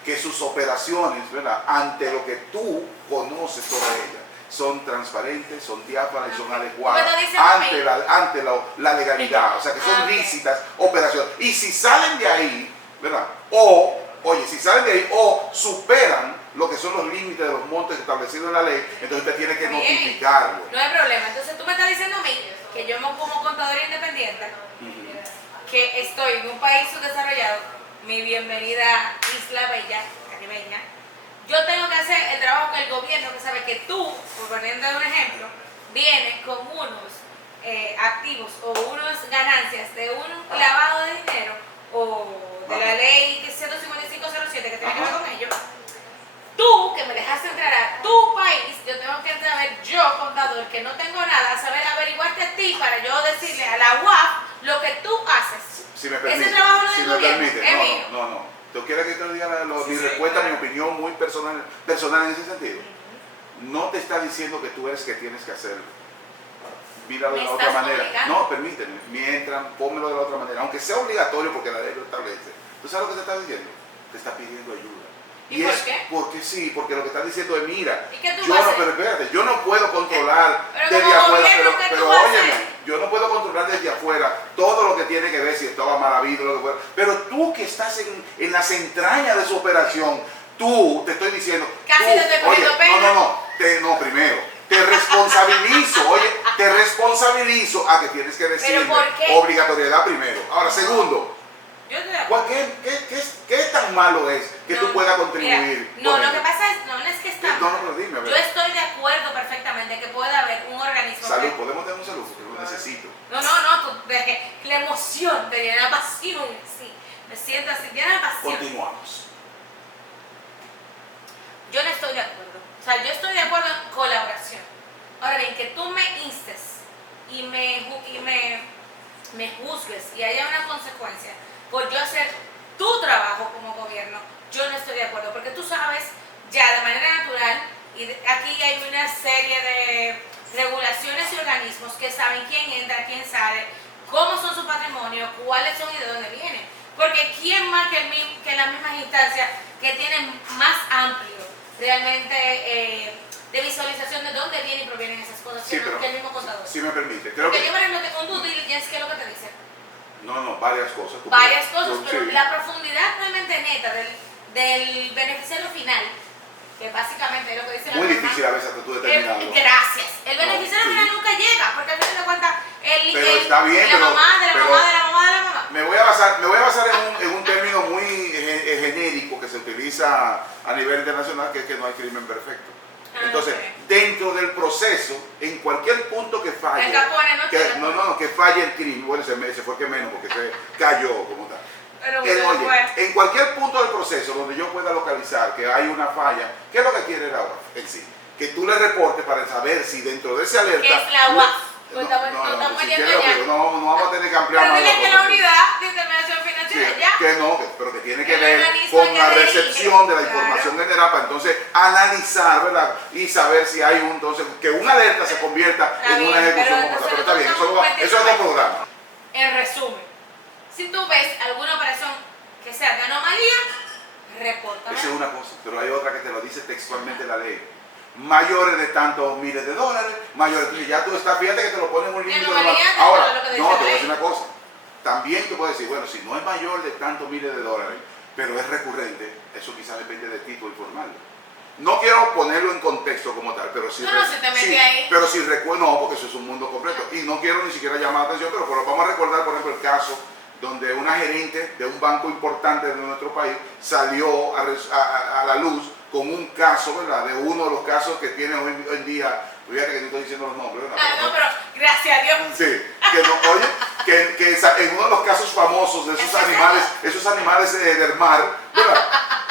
Que sus operaciones, ¿verdad?, ante lo que tú conoces sobre ellas, son transparentes, son diáfanas y son adecuadas Pero dice a mí. ante la legalidad, o sea que son Ok. lícitas operaciones. Y si salen de ahí, ¿verdad?, si salen de ahí o superan lo que son los límites de los montes establecidos en la ley, entonces usted tiene que Bien. notificarlo. No hay problema. Entonces tú me estás diciendo a mí que yo como contadora independiente, que estoy en un país subdesarrollado, mi bienvenida Isla Bella, caribeña, yo tengo que hacer el trabajo que el gobierno, que sabe que tú, por poniendo un ejemplo, vienes con unos activos o unas ganancias de un lavado de dinero o de la ley 155-07 que tiene que ver con ello. Tú, que me dejaste entrar a tu país, yo tengo que saber, yo, contador, que no tengo nada, saber averiguarte a ti para yo decirle a la UAF lo que tú haces, Si me permite, ese trabajo no es si del me gobierno, permite, es mío. no. ¿Tú quieres que te diga mi Sí, respuesta, claro. mi opinión muy personal en ese sentido? No te está diciendo que tú eres que tienes que hacerlo. Míralo de Me la otra estás manera. obligando. No, permíteme. Mientras, pónmelo de la otra manera. Aunque sea obligatorio porque la ley lo establece. ¿Tú sabes lo que te está diciendo? Te está pidiendo ayuda. ¿Y por es qué? Porque sí, porque lo que está diciendo es, mira, ¿Y qué tú yo vas a no, hacer? pero espérate, yo no puedo controlar Pero desde como afuera, gobierno, ¿qué pero tú vas a óyeme, hacer? yo no puedo controlar desde afuera todo lo que tiene que ver si estaba mal habido, lo que fuera. Pero tú que estás en las entrañas de su operación, tú, te estoy diciendo, Casi tú, te estoy poniendo pena. no, primero, te responsabilizo a que tienes que decirme ¿por qué? obligatoriedad primero. Ahora, segundo, Yo estoy de acuerdo. ¿qué tan malo es que tú puedas contribuir? Mira, no, con lo ello? que pasa es, no es que está No, mal. pero dime, a ver. Yo estoy de acuerdo perfectamente que puede haber un organismo Salud, que- podemos tener un salud porque lo necesito. No, la emoción te llena de pasión, sí. Me siento así, llena de pasión. Continuamos. Yo no estoy de acuerdo. O sea, yo estoy de acuerdo en colaboración. Ahora bien, que tú me instes y me juzgues y haya una consecuencia por yo hacer tu trabajo como gobierno, yo no estoy de acuerdo. Porque tú sabes ya de manera natural, aquí hay una serie de regulaciones y organismos que saben quién entra, quién sale, cómo son su patrimonio, cuáles son y de dónde vienen. Porque quién más que las mismas instancias que tienen más amplio realmente de visualización de dónde vienen y provienen esas cosas Sí, que pero el mismo contador. si me permite, creo Porque que... yo, por ejemplo, tengo un due diligence, ¿qué es lo que te dice? No, varias cosas. Varias cosas, Yo- pero sí. la profundidad realmente neta del beneficiario final, que básicamente es lo que dice la Muy norma, difícil a veces hasta tú determinarlo. gracias. El No, beneficiario sí. final nunca llega, porque al final de cuentas, Pero está bien, la pero- mamá de la pero- mamá de la mamá de la mamá. Me voy a basar en un término muy genérico que se utiliza a nivel internacional, que es que no hay crimen perfecto. Entonces, ok. dentro del proceso, en cualquier punto que falle, El Capone no tiene- que falle el crimen, bueno, ese fue el que menos, porque se cayó como tal. Pero Oye, bueno, pues, en cualquier punto del proceso donde yo pueda localizar que hay una falla, ¿qué es lo que quiere la UAF en sí? Que tú le reportes para saber si dentro de ese alerta... ¿qué es la UAF? Pues No, estamos si metiendo quieres, ya. no vamos a tener que ampliar Pero más dile la que cosa. la unidad de intermediación Sí, financiera ya. que no, pero que tiene que El ver organismo con que la dirige. recepción de la Claro. información general para entonces analizar, ¿verdad? Y saber si hay entonces, que una alerta se convierta Está en una bien, ejecución pero como tal. Pero entonces está bien, nosotros estamos eso es otro programa. En resumen, si tú ves alguna operación que sea de anomalía, repórtame. Esa es una cosa, pero hay otra que te lo dice textualmente la ley. Mayores de tantos miles de dólares, mayores, entonces ya tú estás, fíjate que te lo ponen un límite. anomalía dentro de Ahora, lo que dice no, la te voy a ley. decir una cosa. También te puedo decir, bueno, si no es mayor de tantos miles de dólares, pero es recurrente, eso quizás depende de ti por informarlo. No quiero ponerlo en contexto como tal, pero si... No, no, si te metí ahí. Pero si recuerdo, no, porque eso es un mundo completo. Y no quiero ni siquiera llamar la atención, pero vamos a recordar, por ejemplo, el caso donde una gerente de un banco importante de nuestro país salió a la luz con un caso, ¿verdad? De uno de los casos que tiene hoy en día, fíjate que no estoy diciendo los nombres, ¿verdad? Ah, no, pero gracias a Dios. Sí, que no, oye, que en uno de los casos famosos de esos animales del mar, ¿verdad?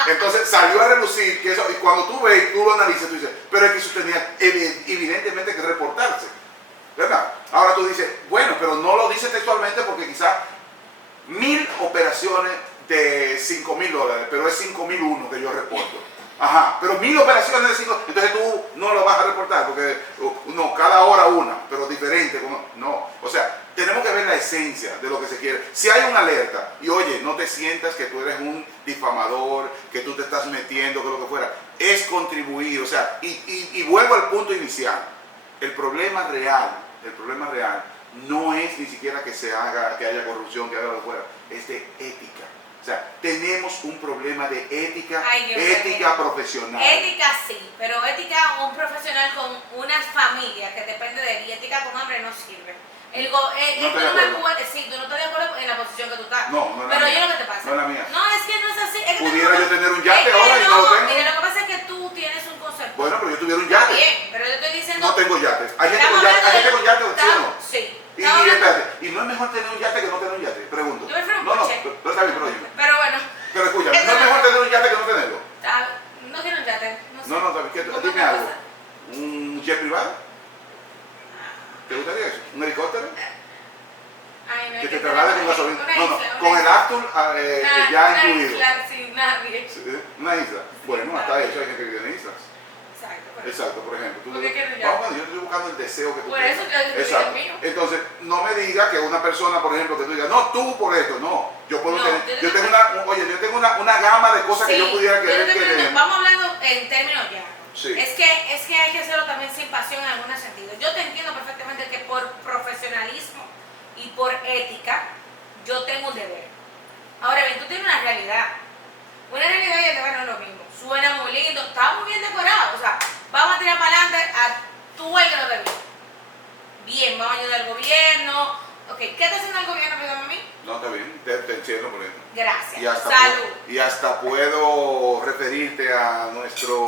Entonces salió a relucir que eso, y cuando tú ves, tú lo analizas, tú dices, pero es que eso tenía evidentemente que reportarse, ¿verdad? Ahora tú dices, bueno, pero no lo dice textualmente porque quizás 1000 operaciones de $5,000, pero es 5,001 que yo reporto. Ajá, pero 1000 operaciones de 5, entonces tú no lo vas a reportar porque no, cada hora una, pero diferente, no. O sea, tenemos que ver la esencia de lo que se quiere. Si hay una alerta y oye, no te sientas que tú eres un difamador, que tú te estás metiendo, que lo que fuera, es contribuir, o sea, y vuelvo al punto inicial. El problema real no es ni siquiera que haya corrupción, que haya lo que fuera, es de ética. O sea, tenemos un problema de ética, Ay, Dios ética mío. profesional. Ética sí, pero ética un profesional con una familia que depende de él y ética con hambre no sirve. No estoy de acuerdo. Sí, tú no estás de acuerdo en la posición que tú estás. No es la pero mía. yo lo que te pasa. No es la mía. No, es que no es así. Es que Pudiera yo tener un yate es que ahora y no lo tengo. Mira, lo que pasa es que tú tienes un concepto. Bueno, pero yo tuviera un Está yate. bien, pero yo estoy diciendo. No tengo yate. Hay gente Estamos con yate, hablando de- ¿sí o no? Sí. Y, Estamos hablando- espérate, ¿y no es mejor tener un yate que no tener un yate? Pregunto. Yo prefiero un No, coche. pero está bien, pero oye. Pero bueno, Pero escucha, Eso ¿no es no- mejor tener un yate que no tenerlo? no quiero un yate. No sé. No, está bien. ¿Cómo Dime otra algo. cosa? ¿Un jet privado? ¿Te gustaría eso? ¿Un helicóptero? Ay, no, Que es te que incluido. isla sin nadie. Una isla. Bueno, hasta eso hay gente que vive en islas. Exacto. Exacto, por ejemplo. ¿Por qué quieres ya? Vamos, yo estoy buscando el deseo que tú Por tienes. eso ya estoy Exacto. el mío. Entonces, no me diga que una persona, por ejemplo, que tú digas, no, tú por esto, no. Yo puedo No, tener, yo tengo una gama de cosas que yo pudiera querer tener. Vamos hablando en términos llanos. Sí. Es que hay que hacerlo también sin pasión en algunos sentidos. Yo te entiendo perfectamente que por profesionalismo y por ética, yo tengo un deber. Ahora bien, tú tienes una realidad. Una realidad y el deber no es lo mismo. Suena muy lindo, está muy bien decorado. O sea, vamos a tirar para adelante a tú el que no te viene. Bien, vamos a ayudar al gobierno. Ok, ¿qué está haciendo el gobierno, perdón a mí? No, está bien, te entiendo por eso. Gracias. Salud. Y hasta puedo referirte a nuestro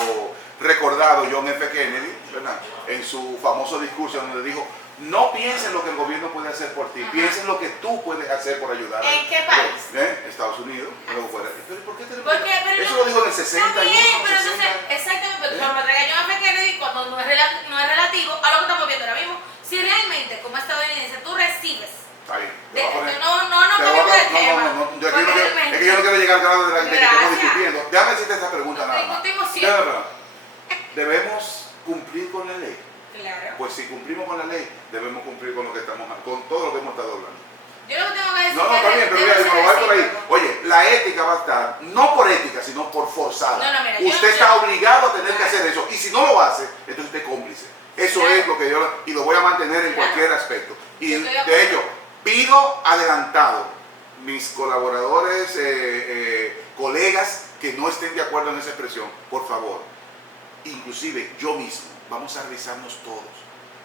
recordado John F. Kennedy, ¿verdad? En su famoso discurso donde dijo, no pienses en lo que el gobierno puede hacer por ti, piensa en lo que tú puedes hacer por ayudar. ¿En qué país? Estados Unidos, luego fuera. ¿Pero por qué te lo Pero Eso lo dijo en el 60. Está bien, pero entonces, exactamente, pero tú me traigas John F. Kennedy cuando no es relativo a lo que estamos viendo ahora mismo. Si realmente, como estadounidense, tú recibes. Está bien. Es que yo no quiero llegar al grado de que estamos discutiendo. Déjame decirte esta pregunta nada más. Discutimos siempre. ¿Debemos cumplir con la ley? Claro. Pues si cumplimos con la ley, debemos cumplir con lo que estamos, con todo lo que hemos estado hablando. Yo lo que tengo que decir No, está bien, pero mira, no va por ahí. Oye, la ética va a estar, no por ética, sino por forzada. Usted está obligado a tener que hacer eso. Y si no lo hace, entonces usted es cómplice. Eso es lo que yo, y lo voy a mantener en cualquier aspecto. Y de hecho, pido adelantado mis colaboradores, colegas que no estén de acuerdo en esa expresión, por favor, inclusive yo mismo, vamos a revisarnos todos.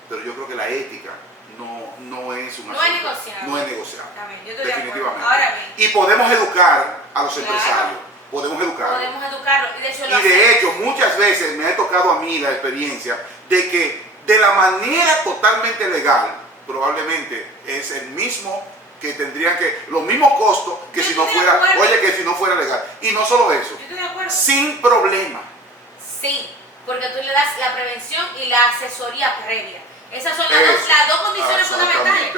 Pero yo creo que la ética no es una... No es negociable. No es negociable. Yo estoy definitivamente. Ahora bien. Y podemos educar a los empresarios. Podemos educarlos. Podemos educarlo. Y de hecho, muchas veces me ha tocado a mí la experiencia de que de la manera totalmente legal, probablemente es el mismo que tendrían que, los mismos costos que si no fuera, que si no fuera legal. Y no solo eso, yo estoy de acuerdo. sin problema. Sí, porque tú le das la prevención y la asesoría previa. Esas son las dos condiciones fundamentales.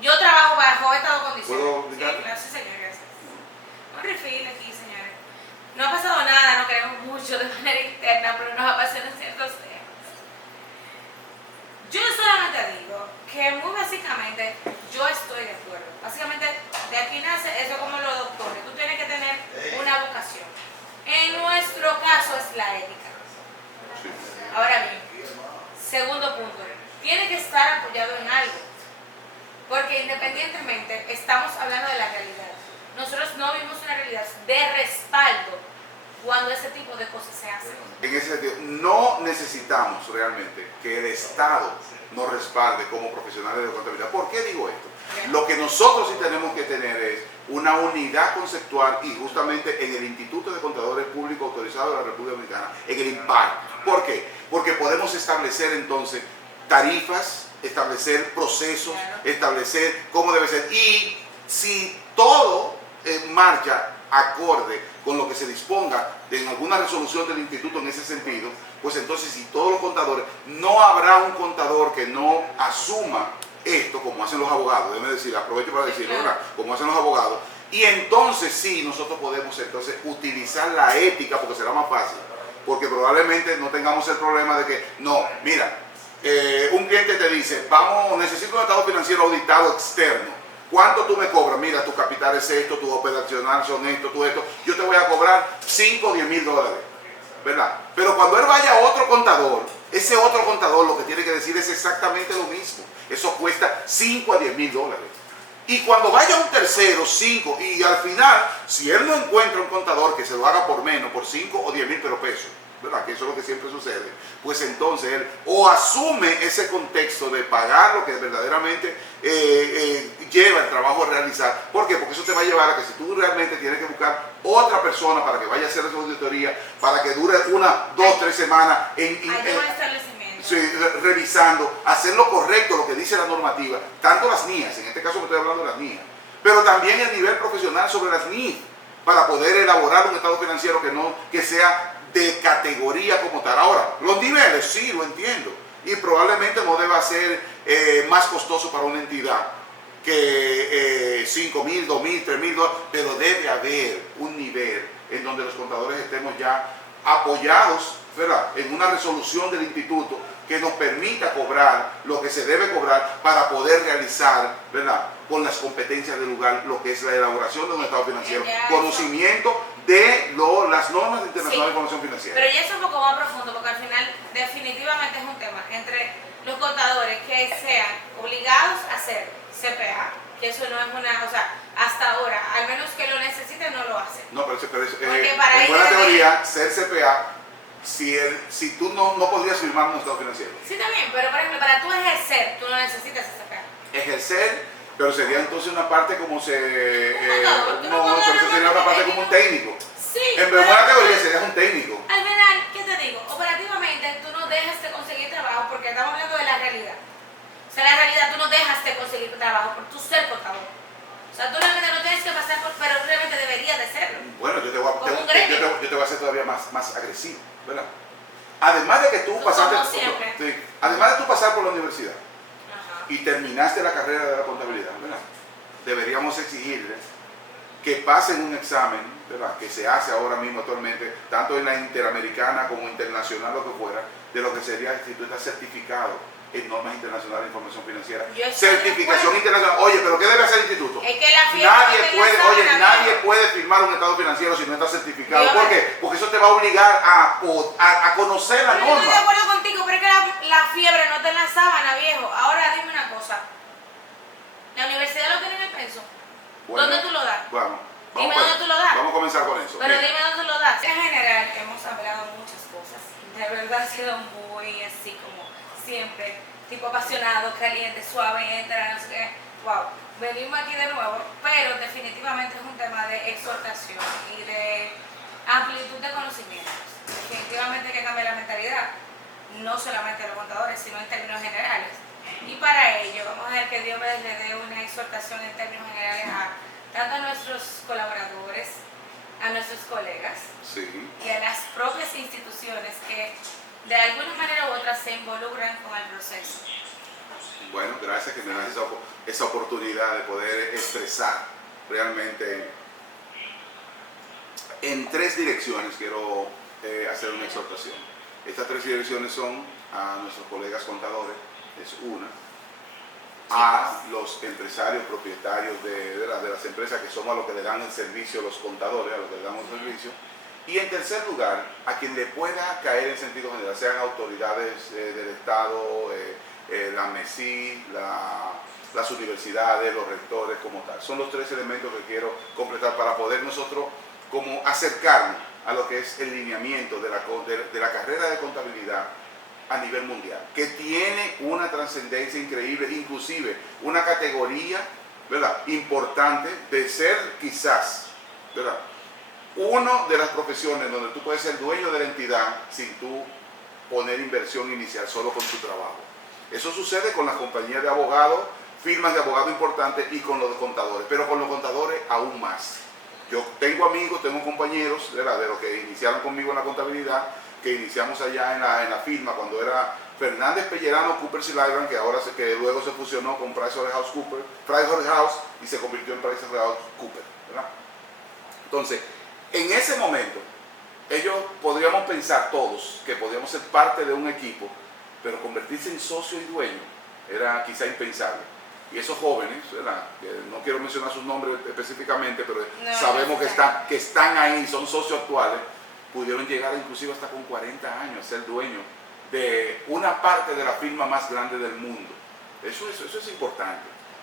Yo trabajo bajo estas dos condiciones. ¿Puedo sí, explicar? claro, sí, señor, gracias. Un refill aquí, señores. No ha pasado nada, no queremos mucho de manera interna, pero nos apasionan ciertos temas. Yo solamente digo que muy básicamente yo estoy de acuerdo. Básicamente de aquí nace eso como los doctores. Tú tienes que tener una vocación. En nuestro caso es la ética. Sí. Ahora bien, segundo punto, tiene que estar apoyado en algo. Porque independientemente estamos hablando de la realidad. Nosotros no vivimos una realidad de respaldo cuando ese tipo de cosas se hacen. En ese sentido, no necesitamos realmente que el Estado nos respalde como profesionales de contabilidad. ¿Por qué digo esto? Lo que nosotros sí tenemos que tener es una unidad conceptual y justamente en el Instituto de Contadores Públicos Autorizados de la República Dominicana, en el IMPAR. ¿Por qué? Porque podemos establecer entonces tarifas, establecer procesos, establecer cómo debe ser. Y si todo marcha acorde con lo que se disponga en alguna resolución del instituto en ese sentido, pues entonces si todos los contadores, no habrá un contador que no asuma esto como hacen los abogados, déjeme decir, aprovecho para decirlo, ¿verdad? Como hacen los abogados, y entonces sí, nosotros podemos entonces utilizar la ética porque será más fácil, porque probablemente no tengamos el problema de que, no, mira, un cliente te dice, necesito un estado financiero auditado externo. ¿Cuánto tú me cobras? Mira, tu capital es esto, tu operacional son esto, tú esto. Yo te voy a cobrar 5 o 10 mil dólares, ¿verdad? Pero cuando él vaya a otro contador, ese otro contador lo que tiene que decir es exactamente lo mismo. Eso cuesta 5 a 10 mil dólares. Y cuando vaya un tercero, 5, y al final, si él no encuentra un contador que se lo haga por menos, por 5 o 10 mil pesos, ¿verdad? Que eso es lo que siempre sucede, pues entonces él o asume ese contexto de pagar lo que verdaderamente lleva el trabajo a realizar. ¿Por qué? Porque eso te va a llevar a que si tú realmente tienes que buscar otra persona para que vaya a hacer esa auditoría, para que dure 1, 2, 3 semanas revisando, hacer lo correcto, lo que dice la normativa, tanto las NIAs, en este caso me estoy hablando de las NIAs, pero también el nivel profesional sobre las NIF, para poder elaborar un estado financiero que sea de categoría como tal. Ahora, los niveles, sí, lo entiendo, y probablemente no deba ser más costoso para una entidad que 5.000, 2.000, 3.000 dólares, pero debe haber un nivel en donde los contadores estemos ya apoyados, ¿verdad?, en una resolución del instituto que nos permita cobrar lo que se debe cobrar para poder realizar, ¿verdad?, con las competencias del lugar lo que es la elaboración de un estado financiero, conocimiento de las normas internacionales de información financiera. Pero ya es un poco más profundo, porque al final definitivamente es un tema entre los contadores que sean obligados a hacer CPA, que eso no es una, o sea, hasta ahora, al menos que lo necesiten, no lo hacen. No, pero para en buena teoría, ser CPA, si tú no podrías firmar un estado financiero. Sí, también, pero por ejemplo, para tú ejercer, tú no necesitas ese CPA. Ejercer, pero sería entonces una parte como se... no, pero eso sería una parte como un técnico. Sí. En buena teoría serías un técnico. Al final, ¿qué te digo? Operativamente, tú no dejas de conseguir trabajo porque estamos hablando de la realidad. O sea, la realidad, tú no dejas de conseguir trabajo por tu ser contador. O sea, tú realmente no tienes que pasar por, pero realmente deberías de serlo. Bueno, yo te voy a hacer todavía más agresivo, ¿verdad? Además de que tú pasaste... Como siempre. Sí, además de tú pasar por la universidad, Ajá. y terminaste la carrera de la contabilidad, ¿verdad?, deberíamos exigirles que pasen un examen, ¿verdad?, que se hace ahora mismo actualmente, tanto en la interamericana como internacional, lo que fuera, de lo que sería si tú estás certificado en normas internacionales de información financiera. Certificación internacional. Oye, pero ¿qué debe hacer el instituto? Es que la nadie puede firmar un estado financiero si no está certificado. ¿Por qué? Porque eso te va a obligar a conocer la norma. Yo estoy de acuerdo contigo, pero es que la fiebre no está en la sábana, viejo. Ahora dime una cosa. ¿La universidad lo tiene en el penso? Bueno, ¿Dónde tú lo das? Bueno, Dime dónde tú lo das. Vamos a comenzar con eso. Pero dime dónde tú lo das. En general, hemos hablado muchas cosas. De verdad ha sido muy así como siempre, tipo apasionado, caliente, suave, entra, no sé qué. Wow, venimos aquí de nuevo, pero definitivamente es un tema de exhortación y de amplitud de conocimientos. Definitivamente hay que cambiar la mentalidad, no solamente de los contadores, sino en términos generales. Y para ello, vamos a ver que Dios le dé una exhortación en términos generales a tanto a nuestros colaboradores, a nuestros colegas, Sí. y a las propias instituciones que de alguna manera u otra se involucran con el proceso. Bueno, gracias que me das esa oportunidad de poder expresar realmente en 3 direcciones. Quiero hacer una exhortación. Estas 3 direcciones son a nuestros colegas contadores, es una, a los empresarios propietarios de las empresas, que somos a los que le dan el servicio, los contadores, a los que le damos el servicio. Y en tercer lugar, a quien le pueda caer en sentido general, sean autoridades del Estado, la MESI, las universidades, los rectores como tal. Son los 3 elementos que quiero completar para poder nosotros como acercarnos a lo que es el lineamiento de la carrera de contabilidad a nivel mundial, que tiene una trascendencia increíble, inclusive una categoría, ¿verdad?, importante de ser quizás, ¿verdad?, una de las profesiones donde tú puedes ser dueño de la entidad sin tú poner inversión inicial, solo con tu trabajo. Eso sucede con las compañías de abogados, firmas de abogados importantes y con los contadores, pero con los contadores aún más. Yo tengo amigos, tengo compañeros, ¿verdad?, de los que iniciaron conmigo en la contabilidad, que iniciamos allá en la firma cuando era Fernández Pellerano Cooper Silagran, que luego se fusionó con Pricewaterhouse y se convirtió en PricewaterhouseCoopers, ¿verdad? Entonces, en ese momento, ellos podríamos pensar todos que podíamos ser parte de un equipo, pero convertirse en socio y dueño era quizá impensable. Y esos jóvenes, ¿verdad?, que no quiero mencionar sus nombres específicamente, pero sabemos que están ahí, son socios actuales, pudieron llegar inclusive hasta con 40 años a ser dueños de una parte de la firma más grande del mundo. Eso es importante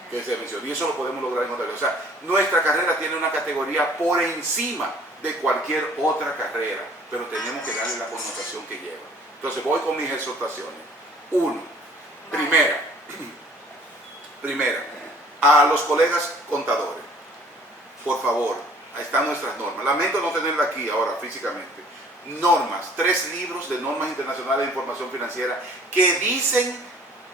que se mencione, y eso lo podemos lograr en contabilidad. O sea, nuestra carrera tiene una categoría por encima de cualquier otra carrera, pero tenemos que darle la connotación que lleva. Entonces voy con mis exhortaciones. Primera, a los colegas contadores, por favor, ahí están nuestras normas. Lamento no tenerla aquí ahora físicamente. Normas, 3 libros de normas internacionales de información financiera que dicen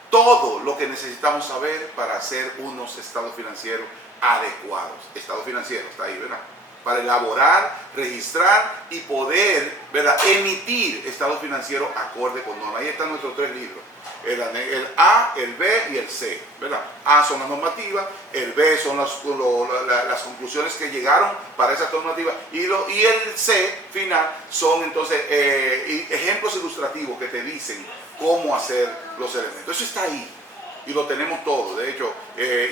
todo lo que necesitamos saber para hacer unos estados financieros adecuados. Estado financiero, está ahí, ¿verdad? para elaborar, registrar y poder, ¿verdad?, emitir estado financiero acorde con normas. Ahí están nuestros 3 libros. El A, el B y el C, ¿verdad? A son las normativas, el B son las conclusiones que llegaron para esas normativas y el C final son entonces ejemplos ilustrativos que te dicen cómo hacer los elementos. Eso está ahí y lo tenemos todo. De hecho,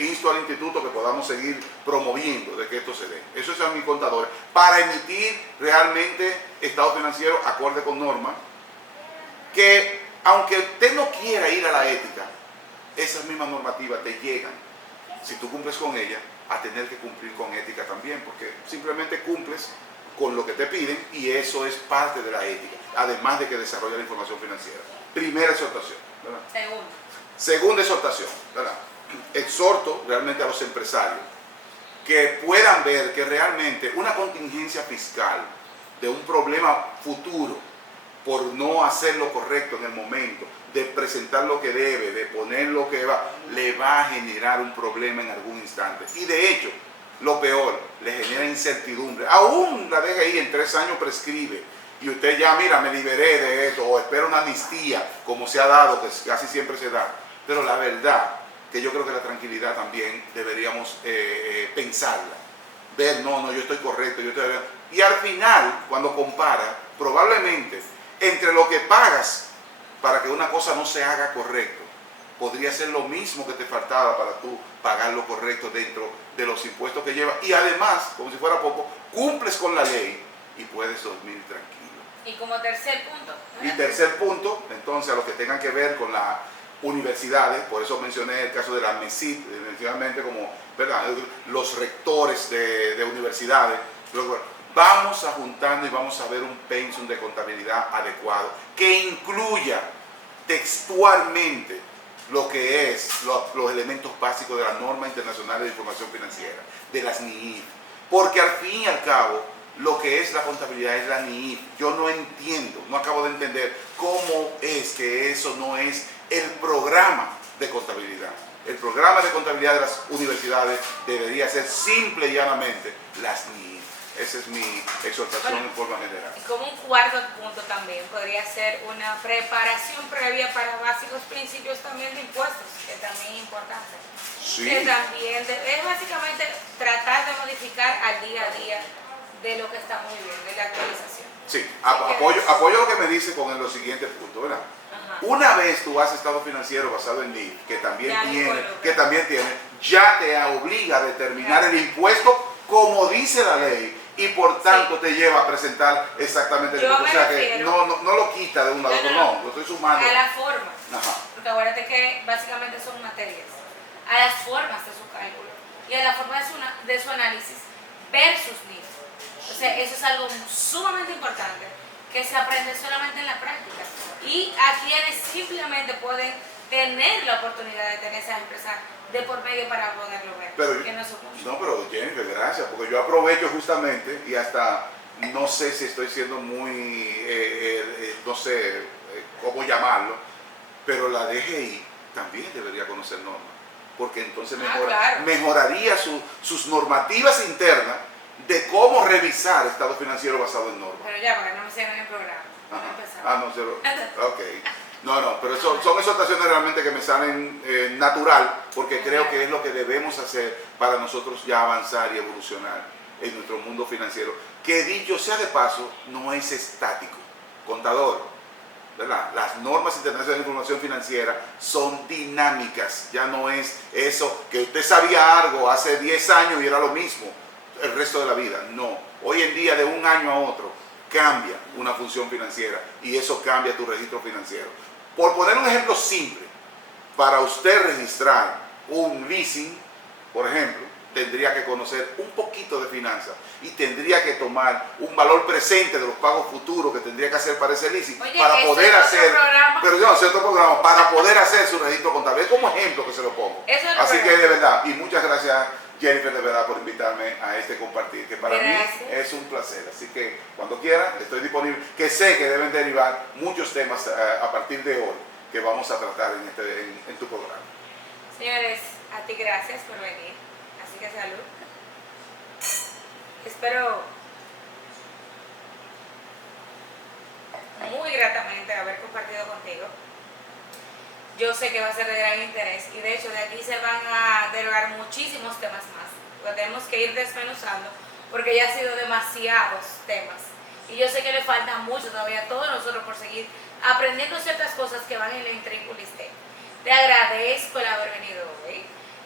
insto al instituto que podamos seguir promoviendo de que esto se dé. Eso es a mis contadores, para emitir realmente estado financiero acorde con normas, que aunque usted no quiera ir a la ética, esas mismas normativas te llegan, si tú cumples con ella, a tener que cumplir con ética también, porque simplemente cumples con lo que te piden y eso es parte de la ética, además de que desarrolla la información financiera. Primera exhortación, ¿verdad? Segunda exhortación, ¿verdad? Exhorto realmente a los empresarios que puedan ver que realmente una contingencia fiscal de un problema futuro por no hacer lo correcto en el momento, de presentar lo que debe, de poner lo que va, le va a generar un problema en algún instante. Y de hecho, lo peor, le genera incertidumbre. Aún la DGI en 3 años prescribe y usted ya, mira, me liberé de esto, o espera una amnistía, como se ha dado, que casi siempre se da. Pero la verdad, que yo creo que la tranquilidad también deberíamos pensarla. Ver, no, yo estoy correcto, y al final, cuando compara, probablemente entre lo que pagas para que una cosa no se haga correcto, podría ser lo mismo que te faltaba para tú pagar lo correcto dentro de los impuestos que llevas. Y además, como si fuera poco, cumples con la ley y puedes dormir tranquilo. Y como tercer punto. Y tercer punto, entonces, a los que tengan que ver con las universidades, por eso mencioné el caso de la MESID, efectivamente, como, ¿verdad?, los rectores de universidades. Vamos a juntando y vamos a ver un pensum de contabilidad adecuado que incluya textualmente lo que es los elementos básicos de las normas internacionales de información financiera, de las NIIF. Porque al fin y al cabo, lo que es la contabilidad es la NIIF. Yo no entiendo, no acabo de entender cómo es que eso no es el programa de contabilidad. El programa de contabilidad de las universidades debería ser simple y llanamente las NIIF. Esa es mi exhortación en forma general. Y como un cuarto punto también podría ser una preparación previa para básicos principios también de impuestos, que también es importante. Sí. Que también es básicamente tratar de modificar al día a día de lo que estamos viviendo, de la actualización. Sí, apoyo lo que me dice con los siguientes puntos, ¿verdad? Ajá. Una vez tú haces estado financiero basado en NIIF, que también tiene, ya te obliga a determinar el impuesto como dice la ley. Y por tanto te lleva a presentar exactamente el impuesto. O sea que no lo quita de un lado, no, lo estoy sumando. A la forma. Ajá. Porque acuérdate que básicamente son materias. A las formas de su cálculo y a la forma de su análisis versus NIIF. O sea, eso es algo sumamente importante que se aprende solamente en la práctica. Y a quienes simplemente pueden tener la oportunidad de tener esas empresas de por medio para poderlo ver. Pero Jennifer, gracias, porque yo aprovecho justamente y hasta no sé si estoy siendo muy, no sé cómo llamarlo, pero la DGI también debería conocer normas, porque entonces mejoraría sus normativas internas de cómo revisar estado financiero basado en normas. Pero ya, porque no me hicieron el programa. Ok. No, pero son exhortaciones realmente que me salen natural, porque creo que es lo que debemos hacer para nosotros ya avanzar y evolucionar en nuestro mundo financiero, que dicho sea de paso, no es estático. Contador, ¿verdad? Las normas internacionales de información financiera son dinámicas, ya no es eso que usted sabía algo hace 10 años y era lo mismo el resto de la vida. No, hoy en día de un año a otro cambia una función financiera y eso cambia tu registro financiero. Por poner un ejemplo simple, para usted registrar un leasing, por ejemplo, tendría que conocer un poquito de finanzas y tendría que tomar un valor presente de los pagos futuros que tendría que hacer para ese leasing. Para poder hacer, para poder hacer su registro contable. Es como ejemplo que se lo pongo. Así que de verdad, y muchas gracias Jennifer, de verdad, por invitarme a este compartir, que para mí es un placer. Así que cuando quiera estoy disponible, que sé que deben derivar muchos temas a partir de hoy que vamos a tratar en tu programa. Señores, a ti gracias por venir. Así que salud. espero muy gratamente haber compartido contigo. Yo sé que va a ser de gran interés y de hecho de aquí se van a derogar muchísimos temas más. Lo tenemos que ir desmenuzando porque ya han sido demasiados temas. Y yo sé que le falta mucho todavía a todos nosotros por seguir aprendiendo ciertas cosas que van en la intrínculis. Te agradezco el haber venido hoy.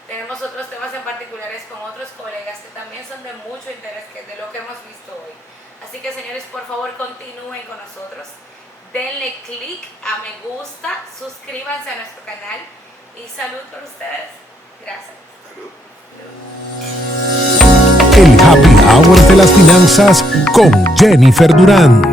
Tenemos otros temas en particulares con otros colegas que también son de mucho interés de lo que hemos visto hoy. Así que señores, por favor continúen con nosotros. Denle click a me gusta, suscríbanse a nuestro canal y salud por ustedes. Gracias. Salud. El Happy Hour de las Finanzas con Jennifer Durán.